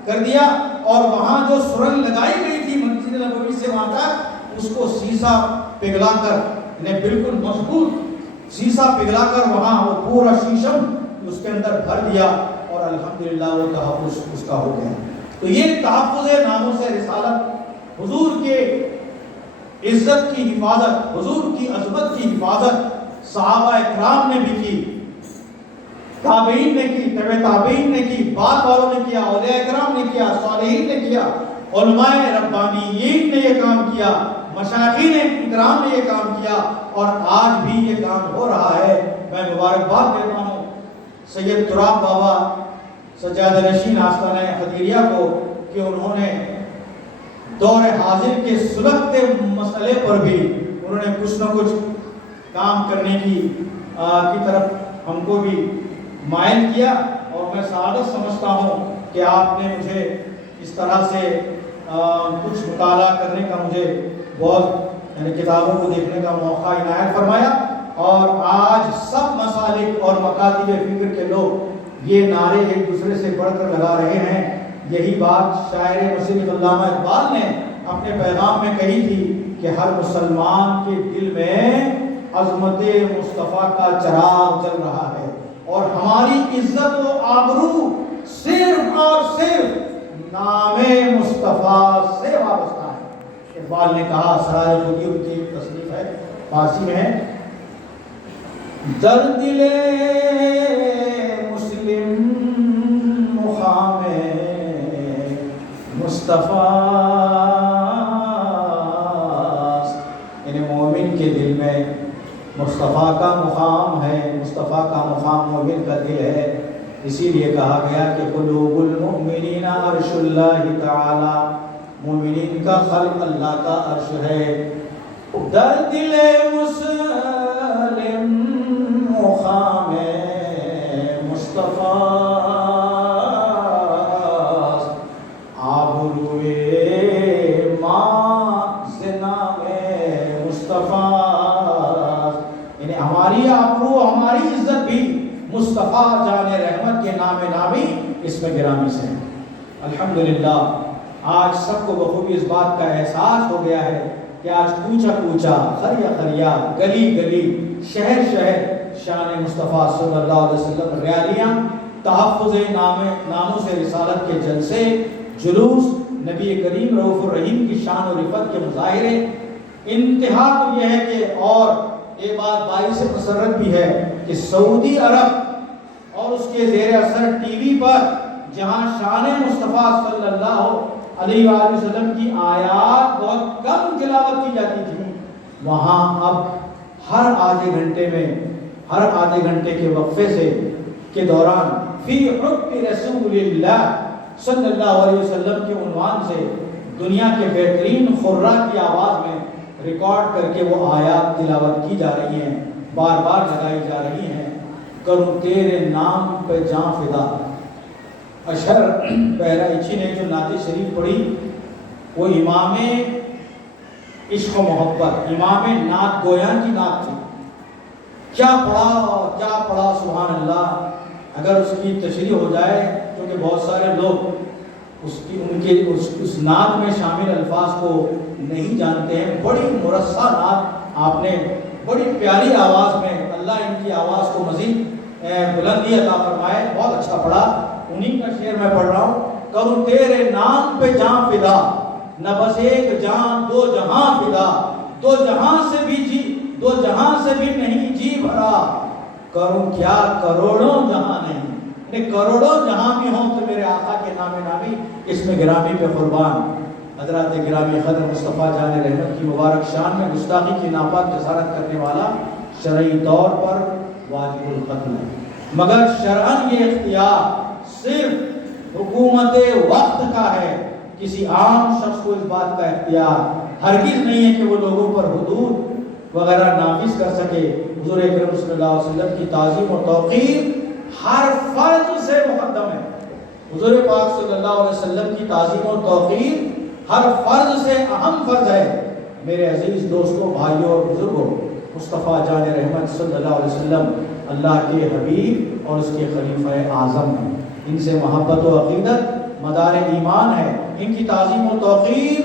کر دیا، اور وہاں جو سرنگ لگائی گئی تھی مسجد نبوی سے وہاں تک، اس کو سیسا پگھلا کر انہیں بالکل مضبوط سیسا پگھلا کر وہاں وہ پورا شیشم اس کے اندر بھر دیا اور الحمدللہ وہ تحفظ اس کا ہو گیا۔ تو یہ تحفظ ناموس رسالت، حضور کے عزت کی حفاظت، حضور کی عظمت کی حفاظت صحابہ اکرام نے بھی کی، تابعین نے کی، تبع تابعین نے کی، بعد والوں نے کیا، اولیاء اکرام نے کیا، صالحین نے کیا، علماء ربانیین نے یہ کام کیا، مشائخین اکرام نے یہ کام کیا، اور آج بھی یہ کام ہو رہا ہے۔ میں مبارکباد دیتا ہوں سید تراب بابا سجادہ نشین آستانہ قدیریہ کو کہ انہوں نے دور حاضر کے سلگتے مسئلے پر بھی انہوں نے کچھ نہ کچھ کام کرنے کی طرف ہم کو بھی مائل کیا، اور میں سعادت سمجھتا ہوں کہ آپ نے مجھے اس طرح سے کچھ مطالعہ کرنے کا مجھے بہت یعنی کتابوں کو دیکھنے کا موقع عنایت فرمایا، اور آج سب مسالک اور مکاتب فکر کے لوگ یہ نعرے ایک دوسرے سے بڑھ کر لگا رہے ہیں۔ یہی بات شاعر مصنف علامہ اقبال نے اپنے پیغام میں کہی تھی کہ ہر مسلمان کے دل میں عظمت مصطفیٰ کا چراغ جل رہا ہے، اور ہماری عزت و آبرو صرف اور صرف نام مصطفیٰ سے وابستہ ہے۔ اقبال نے کہا، سراج خودی ان کی تصنیف ہے، فارسی میں ہے، در دل مسلم مقام مصطفیٰ، یعنی مومن کے دل میں مصطفیٰ کا مقام ہے، مصطفیٰ کا مقام مومن کا دل ہے۔ اسی لیے کہا گیا کہ قلوب المؤمنین عرش اللہ تعالی، مومنین کا خلق اللہ کا عرش ہے۔ در دل مسلم مقام مصطفیٰ، آبروئے ماں زنام مصطفیٰ، یعنی ہماری آبرو، ہماری عزت بھی مصطفیٰ جان رحمت کے نام نامی اس میں گرامی سے ہے۔ الحمدللہ آج سب کو بخوبی اس بات کا احساس ہو گیا ہے کہ آج کوچہ کوچہ، خریا خریا، گلی گلی، شہر شہر شان مصطفیٰ صلی اللہ علیہ وسلم ریالیاں، تحفظ ناموں سے رسالت کے جلسے، جلوس، نبی کریم رؤوف الرحیم کی شان و رفت کے مظاہرے۔ انتہا تو یہ ہے کہ اور یہ بات باعث مسرت بھی ہے کہ سعودی عرب اور اس کے زیر اثر ٹی وی پر جہاں شان مصطفیٰ صلی اللہ علیہ وآلہ وسلم کی آیات بہت کم تلاوت کی جاتی تھی، وہاں اب ہر آدھے گھنٹے میں، ہر آدھے گھنٹے کے وقفے سے کے دوران فی حب رسول اللہ صلی اللہ علیہ وسلم کے عنوان سے دنیا کے بہترین قراء کی آواز میں ریکارڈ کر کے وہ آیات تلاوت کی جا رہی ہیں، بار بار لگائی جا رہی ہیں۔ کروں تیرے نام پہ جاں فدا، اشہر بہرائچی نے جو نعت شریف پڑھی وہ امام عشق و محبت، امام نعت گویاں کی نعت تھی۔ کیا پڑھا سبحان اللہ۔ اگر اس کی تشریح ہو جائے، کیونکہ بہت سارے لوگ اس نعت میں شامل الفاظ کو نہیں جانتے ہیں، بڑی مرصع نعت آپ نے بڑی پیاری آواز میں، اللہ ان کی آواز کو مزید بلندی عطا فرمائے، بہت اچھا پڑھا۔ انہی کا شعر میں پڑھ رہا ہوں، کروں تیرے نام پہ جاں فدا، نہ بس ایک جاں دو جہاں فدا، دو جہاں سے بھی جی، دو جہاں سے بھی نہیں جی بھرا، کروں کیا کروڑوں جہاں نہیں، یعنی کروڑوں جہاں بھی ہوں تو میرے آقا کے نام نامی اس میں گرامی پہ قربان۔ حضرات گرامی قدر مصطفیٰ جان رحمت کی مبارک شان میں گستاخی کی ناپاک جسارت کرنے والا شرعی طور پر واجب القتل ہے، مگر شرعاً یہ اختیار صرف حکومت وقت کا ہے، کسی عام شخص کو اس بات کا اختیار ہرگز نہیں ہے کہ وہ لوگوں پر حدود وغیرہ نافذ کر سکے۔ حضور اکرم صلی اللہ علیہ وسلم کی تعظیم و توقیر ہر فرض سے مقدم ہے۔ حضور پاک صلی اللہ علیہ وسلم کی تعظیم و توقیر ہر فرض سے اہم فرض ہے۔ میرے عزیز دوستوں، بھائیوں اور بزرگوں، مصطفیٰ جان رحمت صلی اللہ علیہ وسلم اللہ کے حبیب اور اس کے خلیفہ اعظم ہیں، ان سے محبت و عقیدت مدار ایمان ہے، ان کی تعظیم و توقیر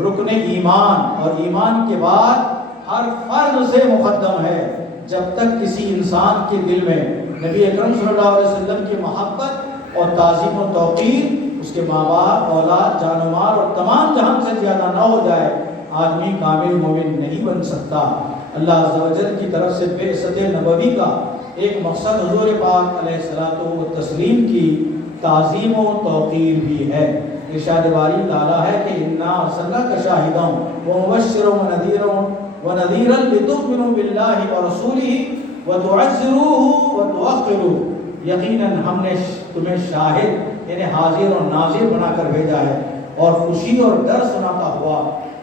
رکن ایمان، اور ایمان کے بعد ہر فرض سے مقدم ہے. جب تک کسی انسان کے دل میں نبی اکرم صلی اللہ علیہ وسلم کی محبت اور تعظیم و توقیر اس کے ماں باپ، اولاد، جان و مال اور تمام جہان سے زیادہ نہ ہو جائے، آدمی کامل مومن نہیں بن سکتا. اللہ عز و جل کی طرف سے بعثت نبوی کا ایک مقصد حضور پاک علیہ الصلوۃ والتسلیم کی تعظیم و توقیر بھی ہے. ارشاد باری تعالیٰ ہے کہ انا ارسلناک شاہدا ومبشرا ونذیرا لتؤمنوا باللہ ورسولہ وتعزروہ وتوقروہ. یقیناً ہم نے تمہیں شاہد یعنی حاضر اور ناظر بنا کر بھیجا ہے اور خوشی اور ڈر سناتا ہوا،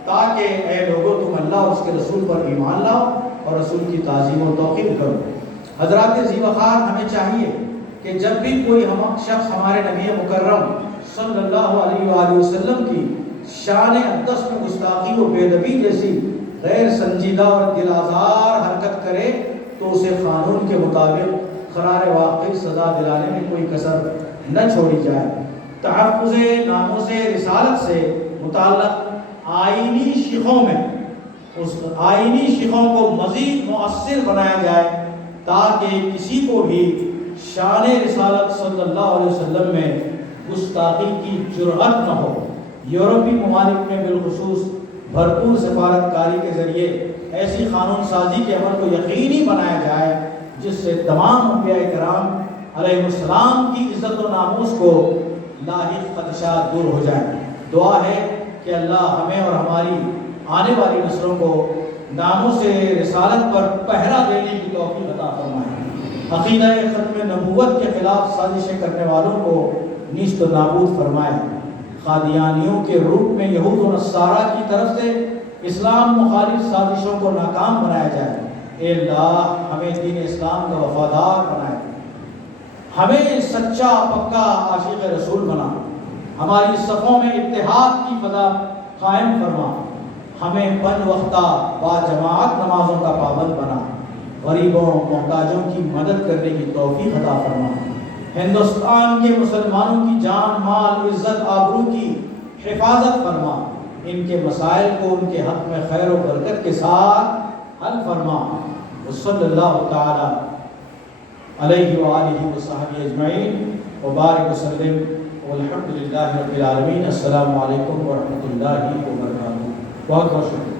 تاکہ اے لوگوں تم اللہ اور اس کے رسول پر ایمان لاؤ اور رسول کی تعظیم و توقیر کرو. حضرات ذی وقار، ہمیں چاہیے کہ جب بھی کوئی شخص ہمارے نبی مکرم صلی اللہ علیہ وآلہ وسلم کی شان اقدس میں گستاخی و بے ادبی جیسی غیر سنجیدہ اور دل آزار حرکت کرے تو اسے قانون کے مطابق قرار واقعی سزا دلانے میں کوئی کسر نہ چھوڑی جائے. تحفظ ناموس رسالت سے متعلق آئینی شقوں میں اس آئینی شقوں کو مزید مؤثر بنایا جائے تاکہ کسی کو بھی شان رسالت صلی اللہ علیہ وسلم میں گستاخی کی جرأت نہ ہو. یورپی ممالک میں بالخصوص بھرپور سفارت کاری کے ذریعے ایسی قانون سازی کے عمل کو یقینی بنایا جائے جس سے تمام انبیاء کرام علیہ السلام کی عزت و ناموس کو لاحق خدشات دور ہو جائیں. دعا ہے کہ اللہ ہمیں اور ہماری آنے والی نسلوں کو ناموس رسالت پر پہرا دینے کی توفیق عطا فرمائے. عقیدہ ختم نبوت کے خلاف سازشیں کرنے والوں کو نیست و نابود فرمائے. قادیانیوں کے روپ میں یہود و نصارہ کی طرف سے اسلام مخالف سازشوں کو ناکام بنایا جائے. اے اللہ ہمیں دین اسلام کا وفادار بنائے، ہمیں سچا پکا عاشق رسول بنا، ہماری صفوں میں اتحاد کی فضا قائم فرما، ہمیں پنج وقتہ با جماعت نمازوں کا پابند بنا، غریبوں محتاجوں کی مدد کرنے کی توفیق عطا فرما. ہندوستان کے مسلمانوں کی جان مال عزت آبرو کی حفاظت فرما، ان کے مسائل کو ان کے حق میں خیر و برکت کے ساتھ حل فرما. صلی اللہ تعالی علیہ وآلہ وصحبہ اجمعین وبارک وسلم والحمد للہ رب العالمین. السلام علیکم ورحمۃ اللہ وبرکاتہ. بہت بہت شکریہ.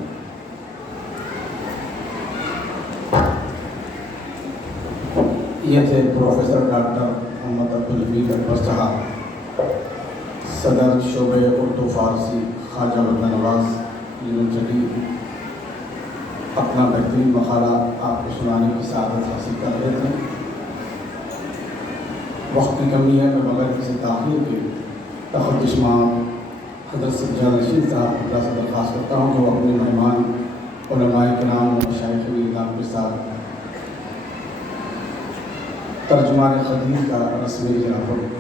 یہ تھے پروفیسر ڈاکٹر محمد عبدالحمید اکبر صاحب، صدر شعبہ اردو فارسی خواجہ بندہ نواز یونیورسٹی. اپنا بہترین مقالہ آپ کو سنانے کی سعادت حاصل کر رہے تھے. وقت کی کمی ہے، میں بغیر کسی تاخیر کے تخت جسمان حضرت سجاد رشید صاحب اللہ سے درخواست کرتا ہوں کہ وہ اپنے مہمان علماء کرام و مشائخ نظام کے ساتھ ترجمان خدیث کا رسمی اجرا کریں.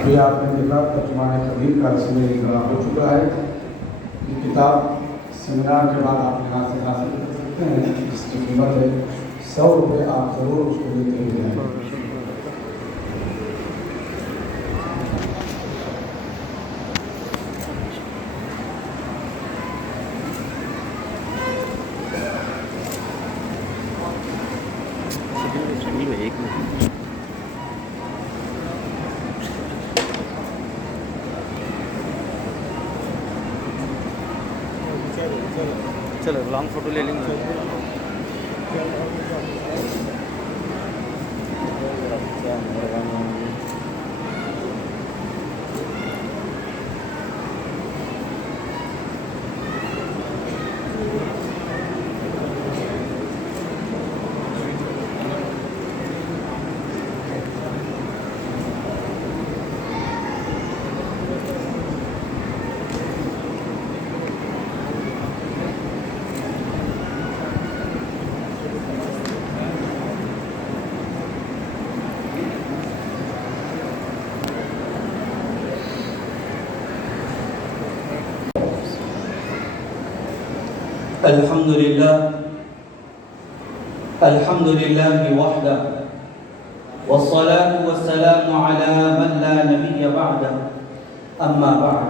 ابھی آپ نے دیکھا ترجمان خدیث کا رسمی اجرا ہو چکا ہے. یہ کتاب سیمینار کے بعد آپ یہاں سے حاصل کر سکتے ہیں. اس کی قیمت ہے 100 روپے. آپ ضرور اس کو دیتے ہوئے. چلو لانگ فوٹو لے لیں گے. الحمد لله وحده والصلاة والسلام على من لا نبي بعده أما بعد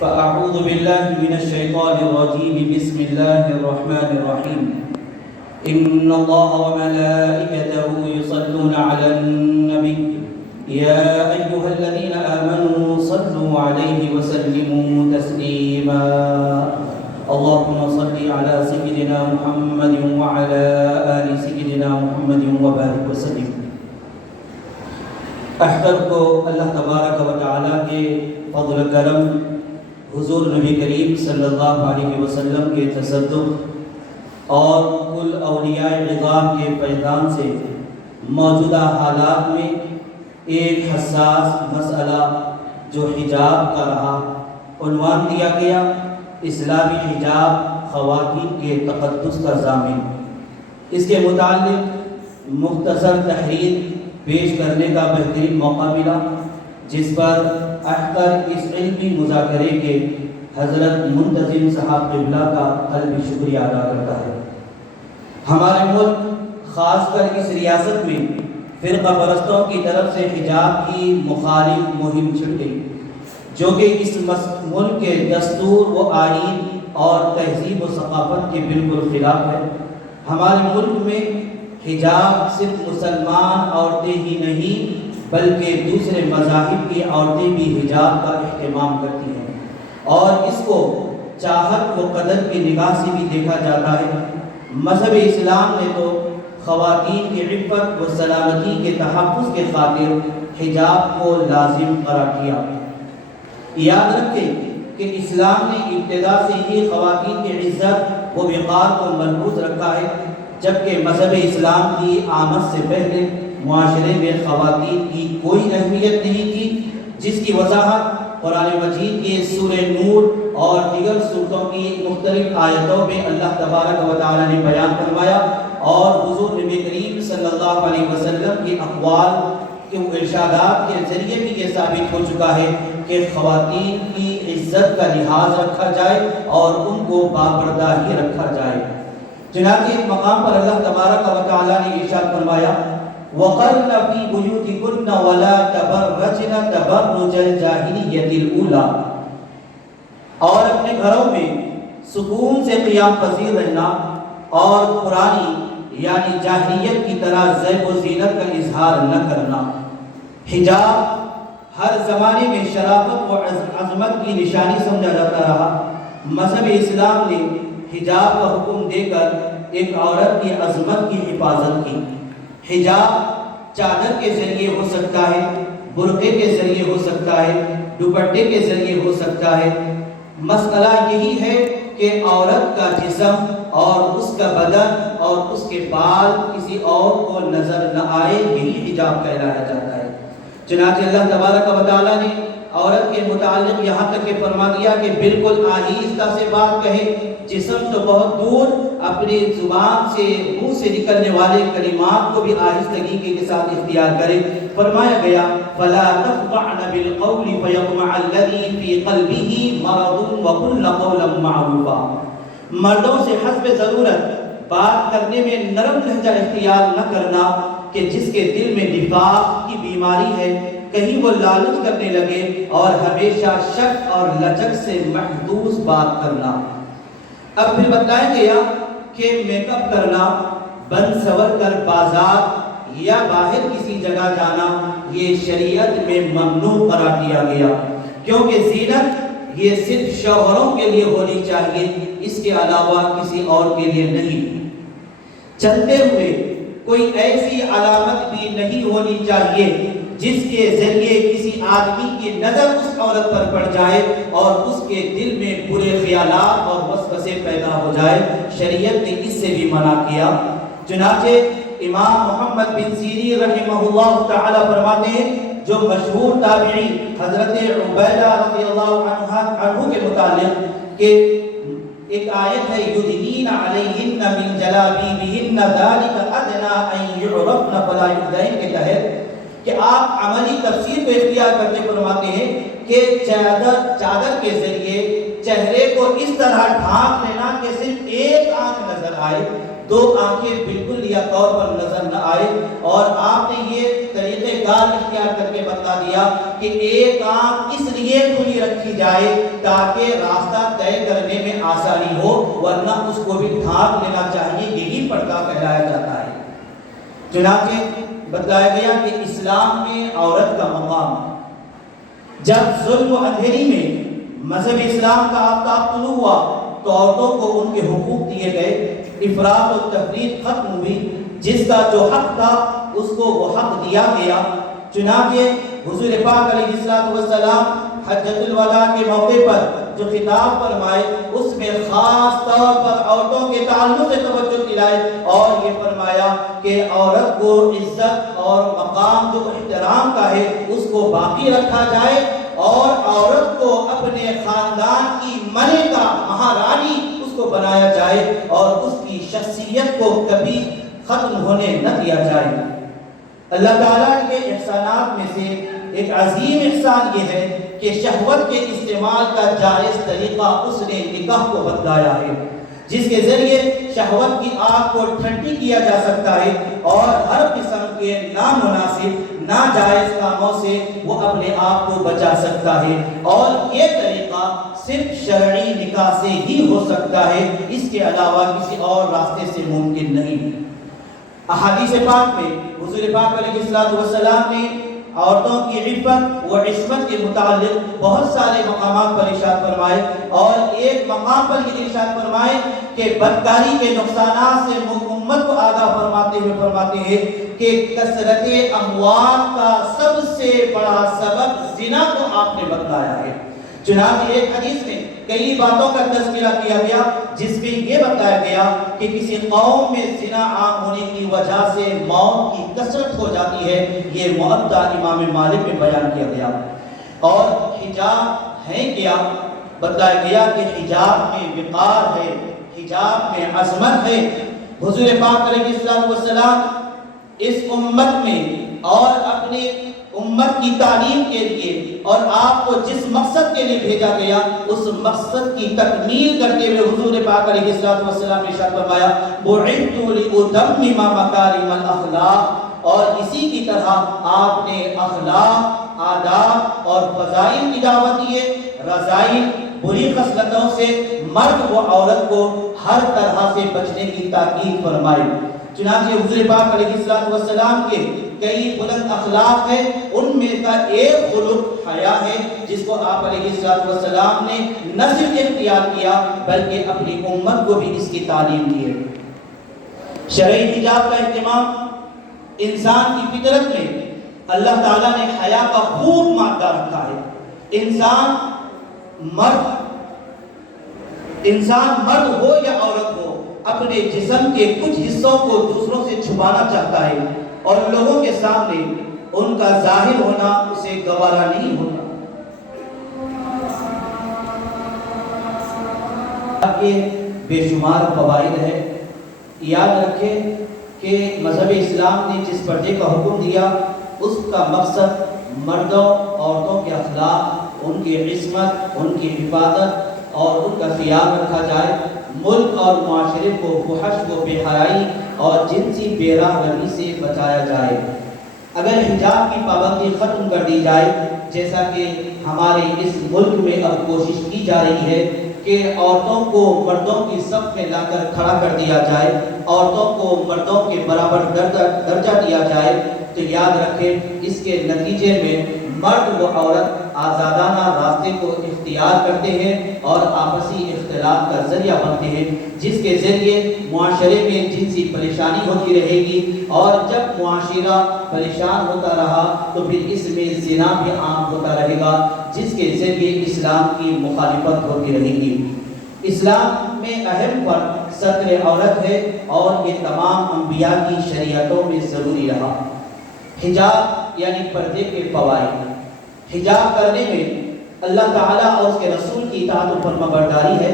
فأعوذ بالله من الشيطان الرجيم بسم الله الرحمن الرحيم إن الله وملائكته يصلون على النبي يا أيها الذين آمنوا صلوا عليه وسلموا تسليما اللهم صل على سيدنا محمد وعلى آل سيدنا محمد وبارك وسلم. احتر کو اللہ تبارک و تعالیٰ کے فضل و کرم، حضور نبی کریم صلی اللہ علیہ وسلم کے تصدق اور کل اولیاء عظام کے فیضان سے موجودہ حالات میں ایک حساس مسئلہ جو حجاب کا رہا عنوان دیا گیا اسلامی حجاب خواتین کے تقدس کا ضامن. اس کے متعلق مختصر تحریر پیش کرنے کا بہترین موقع ملا، جس پر احتر اس علمی مذاکرے کے حضرت منتظم صاحب قبلہ کا قلبی شکریہ ادا کرتا ہے. ہمارے ملک خاص کر اس ریاست میں فرقہ پرستوں کی طرف سے حجاب کی مخالف مہم چھڑ گئی، جو کہ اس ملک کے دستور و آئین اور تہذیب و ثقافت کے بالکل خلاف ہے. ہمارے ملک میں حجاب صرف مسلمان عورتیں ہی نہیں بلکہ دوسرے مذاہب کی عورتیں بھی حجاب کا اہتمام کرتی ہیں، اور اس کو چاہت و قدر کی نگاہ سے بھی دیکھا جاتا ہے. مذہب اسلام نے تو خواتین کی عفت و سلامتی کے تحفظ کے خاطر حجاب کو لازم قرار کیا. یاد رکھیں کہ اسلام نے ابتدا سے ہی خواتین کی عزت و وقار کو ملحوظ رکھا ہے، جبکہ مذہب اسلام کی آمد سے پہلے معاشرے میں خواتین کی کوئی اہمیت نہیں تھی، جس کی وضاحت قرآن مجید کی سورہ نور اور دیگر سورتوں کی مختلف آیتوں میں اللہ تبارک و تعالی نے بیان فرمایا، اور حضور نبی کریم صلی اللہ علیہ وسلم کے اقوال کے ارشادات کے ذریعے بھی یہ ثابت ہو چکا ہے کہ خواتین کی عزت کا لحاظ رکھا جائے اور ان کو باپردہ ہی رکھا جائے. چنانچہ ایک مقام پر اللہ تبارک و تعالی نے ارشاد فرمایا وَقَرْنَ فِي بُيُوتِكُنَّ وَلَا تَبَرَّجْنَ تَبَرُّجَ الْجَاهِلِيَّةِ الْأُولَى، اور اپنے گھروں میں سکون سے قیام پذیر رہنا اور پرانی یعنی جاہلیت کی طرح زیب و زینت کا اظہار نہ کرنا. حجاب ہر زمانے میں شرافت و عظمت کی نشانی سمجھا جاتا رہا. مذہب اسلام نے حجاب کا حکم دے کر ایک عورت کی عظمت کی حفاظت کی. حجاب چادر کے ذریعے ہو سکتا ہے، برقعے کے ذریعے ہو سکتا ہے، دوپٹے کے ذریعے ہو سکتا ہے. مسئلہ یہی ہے کہ عورت کا جسم اور اس کا بدن اور اس کے بال کسی اور کو نظر نہ آئے، یہی حجاب کہلایا جاتا ہے. چنانچہ اللہ تبارک و تعالی نے عورت کے متعلق یہاں تک کہ فرما دیا کہ بالکل آہستہ سے بات کہے، جسم تو بہت دور، اپنی زبان سے منہ سے نکلنے والے کلمات کو بھی آہستگی کے ساتھ اختیار کرے. فرمایا گیا فلا تخضعن بالقول فيطمع الذي في قلبه مرض وقل قولا معروفا. مردوں سے حسب ضرورت بات کرنے میں نرم لہجہ اختیار نہ کرنا کہ جس کے دل میں نفاق کی بیماری ہے، کہیں وہ لالچ کرنے لگے، اور ہمیشہ شک اور لچک سے محدود بات کرنا. اب پھر بتایا گیا کہ میک اپ کرنا، بن سور کر بازار یا باہر کسی جگہ جانا یہ شریعت میں ممنوع قرار دیا گیا، کیونکہ زینت یہ صرف شوہروں کے لیے ہونی چاہیے، اس کے علاوہ کسی اور کے لیے نہیں. چلتے ہوئے کوئی ایسی علامت بھی نہیں ہونی چاہیے جس کے ذریعے کسی آدمی کی نظر اس عورت پر پڑ جائے اور اس کے دل میں برے خیالات اور وسوسے پیدا ہو جائے. شریعت نے اس سے بھی منع کیا. چنانچہ امام محمد بن سیرین رحمہ اللہ تعالی فرماتے ہیں، جو مشہور تابعی حضرت عبیدہ رضی اللہ عنہ کے متعلق کہ ایک آیت ہے یدنین علیہن من جلابیبہن ذالک ادنی ان یعرفن فلا یؤذین کے تحت کہ آپ عملی تفسیر کو اختیار کرتے فرماتے ہیں کہ چادر کے ذریعے چہرے کو اس طرح ڈھانپ لینا کہ صرف ایک آنکھ نظر آئے، دو آنکھیں بالکل یا طور پر نظر نہ آئے، اور آپ نے یہ طریقہ کار اختیار کر کے بتا دیا کہ ایک آنکھ اس لیے کھلی رکھی جائے تاکہ راستہ طے کرنے میں آسانی ہو، ورنہ اس کو بھی ڈھانپ لینا چاہیے، یہی پردہ کہلایا جاتا ہے۔ چنانچہ بتایا گیا کہ اسلام میں عورت کا مقام، جب ظلم و اندھیری میں مذہب اسلام کا آفتاب طلوع ہوا تو عورتوں کو ان کے حقوق دیے گئے، افراط و تفریط ختم ہوئی، جس کا جو حق تھا اس کو وہ حق دیا گیا۔ چنانچہ حضور پاک علیہ السلام حجۃ الوداع کے موقع پر جو خطاب فرمائے اس میں خاص طور پر عورتوں کے تعلق سے توجہ دلائے اور یہ فرمایا کہ عورت کو عزت اور مقام جو احترام کا ہے اس کو باقی رکھا جائے، اور عورت کو اپنے خاندان کی ملکہ مہارانی اس کو بنایا جائے اور اس کی شخصیت کو کبھی ختم ہونے نہ دیا جائے۔ اللہ تعالیٰ کے احسانات میں سے ایک عظیم احسان یہ ہے کہ شہوت کے استعمال کا جائز طریقہ اس نے نکاح کو بتلایا ہے، جس کے ذریعے شہوت کی آگ کو ٹھنڈی کیا جا سکتا ہے اور ہر قسم کے نامناسب ناجائز کاموں سے وہ اپنے آپ کو بچا سکتا ہے، اور یہ طریقہ صرف شرعی نکاح سے ہی ہو سکتا ہے، اس کے علاوہ کسی اور راستے سے ممکن نہیں۔ احادیث پاک میں حضور پاک علیہ السلام نے عورتوں کی عفت و عصمت کے متعلق بہت سارے مقامات پر ارشاد فرمائے، اور ایک مقام پر یہ ارشاد فرمائے کہ بدکاری کے نقصانات سے امت کو آگاہ فرماتے ہوئے فرماتے ہیں کہ کثرت اموات کا سب سے بڑا سبب زنا کو آپ نے بتلایا ہے۔ چنانچہ ایک حدیث میں کئی باتوں کا تذکرہ کیا گیا جس میں یہ بتایا گیا کہ کسی قوم میں زنا عام ہونے کی وجہ سے موت کی کثرت ہو جاتی ہے، یہ موطا امام مالک میں بیان کیا گیا۔ اور حجاب ہے کیا؟ بتایا گیا کہ حجاب میں وقار ہے، حجاب میں عظمت ہے۔ حضور پاک علیہ السلام اس امت میں اور اپنے امت کی تعلیم کے لیے اور آپ کو جس مقصد کے لیے بھیجا گیا اس مقصد کی تکمیل کرتے ہوئے حضور پاک علیہ السلام نے ارشاد فرمایا بعثت لأتمم مکارم الاخلاق، اور اسی کی طرح آپ نے اخلاق، آداب اور فضائل کی دعوت دی ہے، رذائل بری خصلتوں سے مرد و عورت کو ہر طرح سے بچنے کی تاکید فرمائی۔ چنانچہ حضور پاک علیہ السلام کے کئی بلند اخلاق ہیں، ان میں کا ایک خلق حیا ہے جس کو آپ علیہ السلام نے نہ صرف اختیار کیا بلکہ اپنی امت کو بھی اس کی تعلیم دی ہے۔ شرعی حجاب کا اہتمام انسان کی فطرت میں اللہ تعالیٰ نے حیا کا خوب مادہ رکھا ہے۔ انسان مرد ہو یا عورت ہو اپنے جسم کے کچھ حصوں کو دوسروں سے چھپانا چاہتا ہے اور لوگوں کے سامنے ان کا ظاہر ہونا اسے گوارا نہیں ہوتا۔ کے بے شمار فوائد ہے۔ یاد رکھیں کہ مذہب اسلام نے جس پردے کا حکم دیا اس کا مقصد مردوں عورتوں کے اخلاق، ان کی عصمت، ان کی حفاظت اور ان کا خیال رکھا جائے، ملک اور معاشرے کو فحش و بے حیائی اور جنسی بے راہ روی سے بچایا جائے۔ اگر حجاب کی پابندی ختم کر دی جائے، جیسا کہ ہمارے اس ملک میں اب کوشش کی جا رہی ہے کہ عورتوں کو مردوں کی صف میں لا کر کھڑا کر دیا جائے، عورتوں کو مردوں کے برابر درجہ دیا جائے، تو یاد رکھیں اس کے نتیجے میں مرد و عورت آزادانہ راستے کو اختیار کرتے ہیں اور آپسی اختلاف کا ذریعہ بنتے ہیں، جس کے ذریعے معاشرے میں جنسی پریشانی ہوتی رہے گی، اور جب معاشرہ پریشان ہوتا رہا تو پھر اس میں زنا بھی عام ہوتا رہے گا، جس کے ذریعے اسلام کی مخالفت ہوتی رہے گی۔ اسلام میں اہم فرق ستر عورت ہے اور یہ تمام انبیاء کی شریعتوں میں ضروری رہا۔ حجاب یعنی پردے کے فوائد۔ حجاب کرنے میں اللہ تعالیٰ اور اس کے رسول کی اطاعت و فرما برداری ہے۔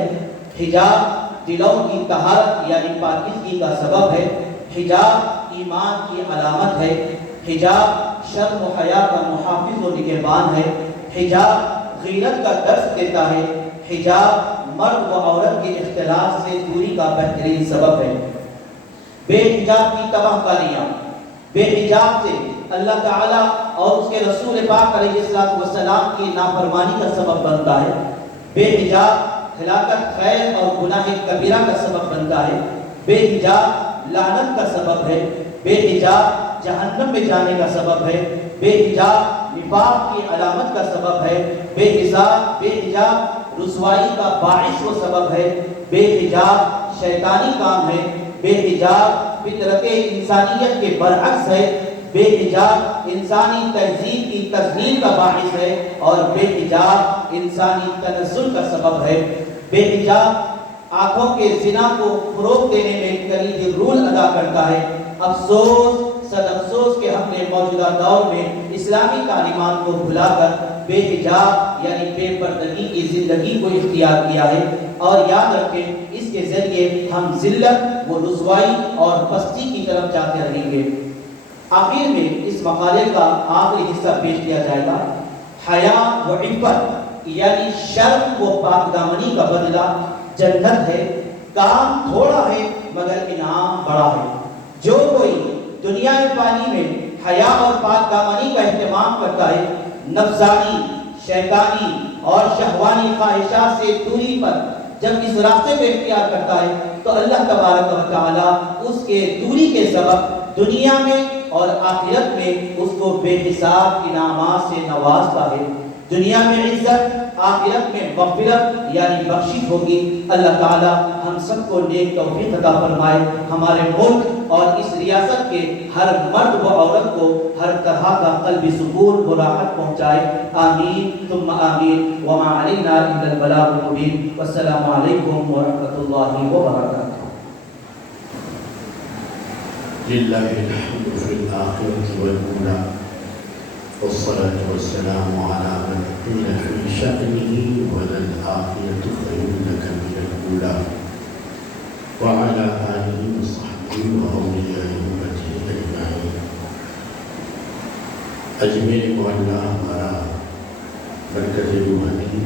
حجاب دلوں کی طہارت یعنی پاکیزگی کا سبب ہے۔ حجاب ایمان کی علامت ہے۔ حجاب شرم و حیا کا محافظ و نگہبان ہے۔ حجاب غیرت کا درس دیتا ہے۔ حجاب مرد و عورت کے اختلاط سے دوری کا بہترین سبب ہے۔ بے حجاب کی تباہ کاریاں، بے حجاب سے اللہ تعالیٰ اور اس کے رسول پاک علیہ السلام کی نافرمانی کا سبب بنتا ہے۔ بے حجاب ہلاکت، خیر اور گناہ کبیرہ کا سبب بنتا ہے۔ بے حجاب لعنت کا سبب ہے۔ بے حجاب جہنم میں جانے کا سبب ہے۔ بے حجاب نفاق کی علامت کا سبب ہے۔ بے حجاب رسوائی کا باعث و سبب ہے۔ بے حجاب شیطانی کام ہے۔ بے حجاب فطرت انسانیت کے برعکس ہے۔ بے حجاب انسانی تہذیب کی تذلیل کا باعث ہے، اور بے حجاب انسانی تنزل کا سبب ہے۔ بے حجاب آنکھوں کے زنا کو فروغ دینے میں کلیدی رول ادا کرتا ہے۔ افسوس، صد افسوس کہ ہم نے موجودہ دور میں اسلامی تعلیمات کو بھلا کر بے حجاب یعنی بے پردگی کی زندگی کو اختیار کیا ہے، اور یاد رکھیں اس کے ذریعے ہم ذلت و رسوائی اور پستی کی طرف جاتے رہیں گے۔ آخر میں اس مقالے کا آخری حصہ پیش کیا جائے گا۔ حیا و عفت یعنی شرم و پاک دامنی کا بدلہ جنت ہے۔ کام تھوڑا ہے مگر انعام بڑا ہے۔ جو کوئی دنیا پانی میں حیا اور پاک دامنی کا اہتمام کرتا ہے، نفسانی، شیطانی اور شہوانی خواہشات سے دوری پر جب اس راستے کو اختیار کرتا ہے تو اللہ تبارک و تعالی اس کے دوری کے سبب دنیا میں اور آخرت میں اس کو بے حساب انعامات سے نوازتا ہے۔ دنیا میں عزت، آخرت میں مغفرت یعنی بخشش ہوگی۔ اللہ تعالی ہم سب کو نیک توفیق عطا فرمائے، ہمارے ملک اور اس ریاست کے ہر مرد و عورت کو ہر طرح کا قلبی سکون و راحت پہنچائے، آمین ثم آمین۔ وما علینا الا البلاغ المبین۔ والسلام علیکم ورحمۃ اللہ وبرکاتہ۔ لله الحمد في الآخرة والأولى والصلاة والسلام على من قيل في شأنه وللآخرة خير لك من الأولى وعلى آله وصحبه وأولياء أمته أجمعين۔ اجمیر محلہ ہمارا مرکز روحانی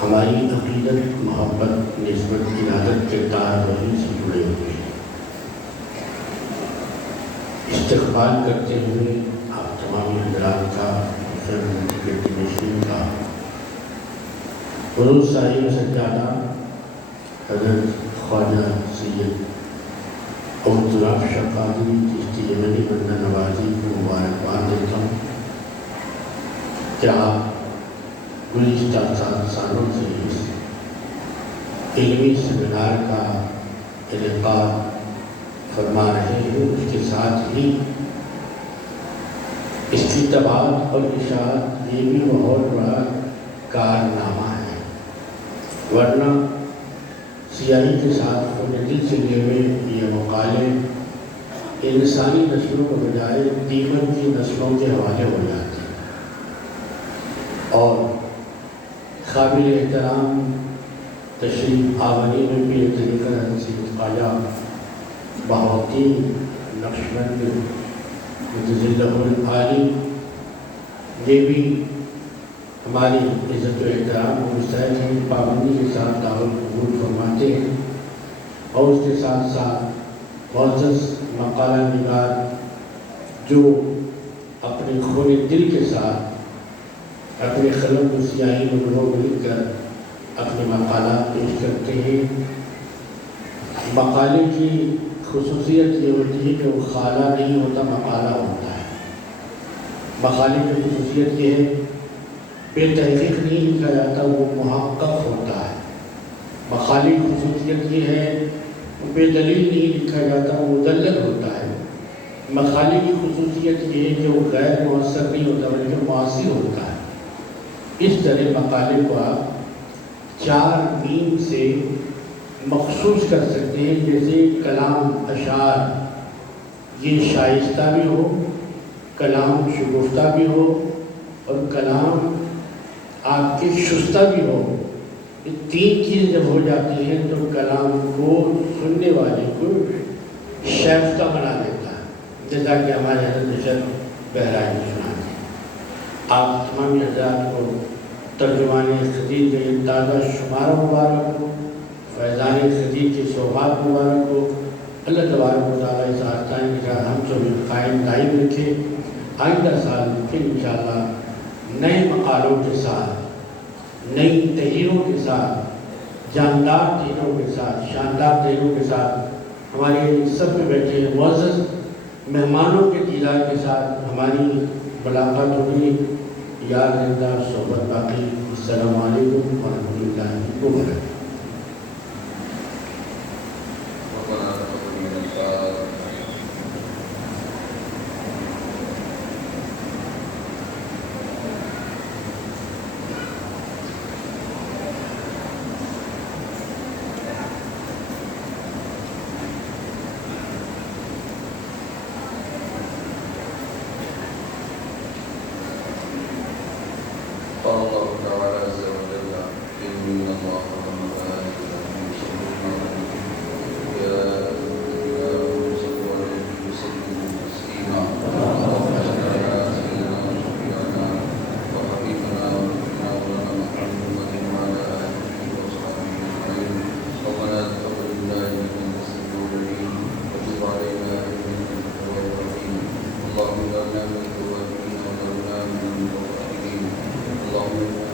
ہماری عقیدت، محبت، نسبت، ارادت کے تار وہی سے جڑے ہوئے ہیں۔ استقبال کرتے ہوئے آپ تمامی حضرات کا، مشین کا، حضور صاحب سجادہ حضرت خواجہ سید عبدالرب شاہ قادری چشتی یمنی بندہ نوازی کو مبارکباد دیتا ہوں کہ آپ گزشتہ 7 سالوں سے اس علمی سیمینار کا انعقاد فرما رہے ہیں۔ اس کے ساتھ ہی اس کی تباعت اور اشاعت یہ بھی بہت بڑا کارنامہ ہے، ورنہ سیاہی کے ساتھ خون دل سے لیے ہوئے یہ مقالے انسانی نسلوں کے بجائے دیگر کی نسلوں کے حوالے ہو جاتے ہیں، اور قابل احترام تشریف آوری میں بھی ایک طریقہ حضرت خواجہ بہاؤالدین نقشبند متضلہ العالی یہ بھی ہماری عزت و احترام و مستحق ہیں، پابندی کے ساتھ دعوت قبول فرماتے ہیں، اور اس کے ساتھ ساتھ معزز مقالہ نگار جو اپنے خون دل کے ساتھ اپنے قلم و سیاہی میں گروہ مل کر اپنے مقالات پیش کرتے ہیں۔ مقالے کی خصوصیت یہ ہوتی ہے کہ وہ خالہ نہیں ہوتا، مقالہ ہوتا ہے۔ مقالے کی خصوصیت یہ ہے بے تحقیق نہیں لکھا جاتا، وہ محقق ہوتا ہے۔ مقالے کی خصوصیت یہ ہے بے دلیل نہیں لکھا جاتا، وہ مدلل ہوتا ہے۔ مقالے کی خصوصیت یہ ہے کہ وہ غیر مؤثر نہیں ہوتا بلکہ مؤثر ہوتا ہے۔ اس طرح مقالے کو آپ 4 میم سے مخصوص کر سکتے ہیں، جیسے کلام اشعار یہ شائستہ بھی ہو، کلام شگفتہ بھی ہو، اور کلام آپ کے شستہ بھی ہو۔ یہ 3 چیز جب ہو جاتی ہیں تو کلام کو سننے والے کو شائستہ بنا دیتا ہے، جیسا کہ ہمارے حضرت شیخ بہرائچ سناتے ہیں۔ آپ تمام حضرات کو ترجمان خدیج کے تازہ شمارہ مبارک ہو، فیضان خدیج کے سوغات مبارک ہو۔ اللہ تبارک و تعالیٰ اس آستان کے ساتھ ہم سب قائم دائم رکھے۔ آئندہ سال پھر انشاءاللہ نئے مقالوں کے ساتھ، نئی تحریروں کے ساتھ، جاندار تحریروں کے ساتھ، شاندار تحریروں کے ساتھ ہمارے سب میں بیٹھے معزز مہمانوں کے دیدار کے ساتھ ہماری ملاقات ہوگی۔ یاد رہتا صحبت باقی۔ السلام علیکم ورحمۃ اللہ وبرکاتہ۔ قال الله تعالى عز وجل إن الله وملائكته يصلون على النبي يا أيها الذين آمنوا صلوا عليه وسلموا تسليما اللهم صل على سيدنا وشفيعنا وحبيبنا ونبينا مولانا محمد وعلى آله وصحبه أجمعين ربنا تقبل منا إنك أنت السميع العليم وتب علينا إنك أنت التواب الرحيم اللهم اجعلنا من التوابين واجعلنا من المتطهرين اللهم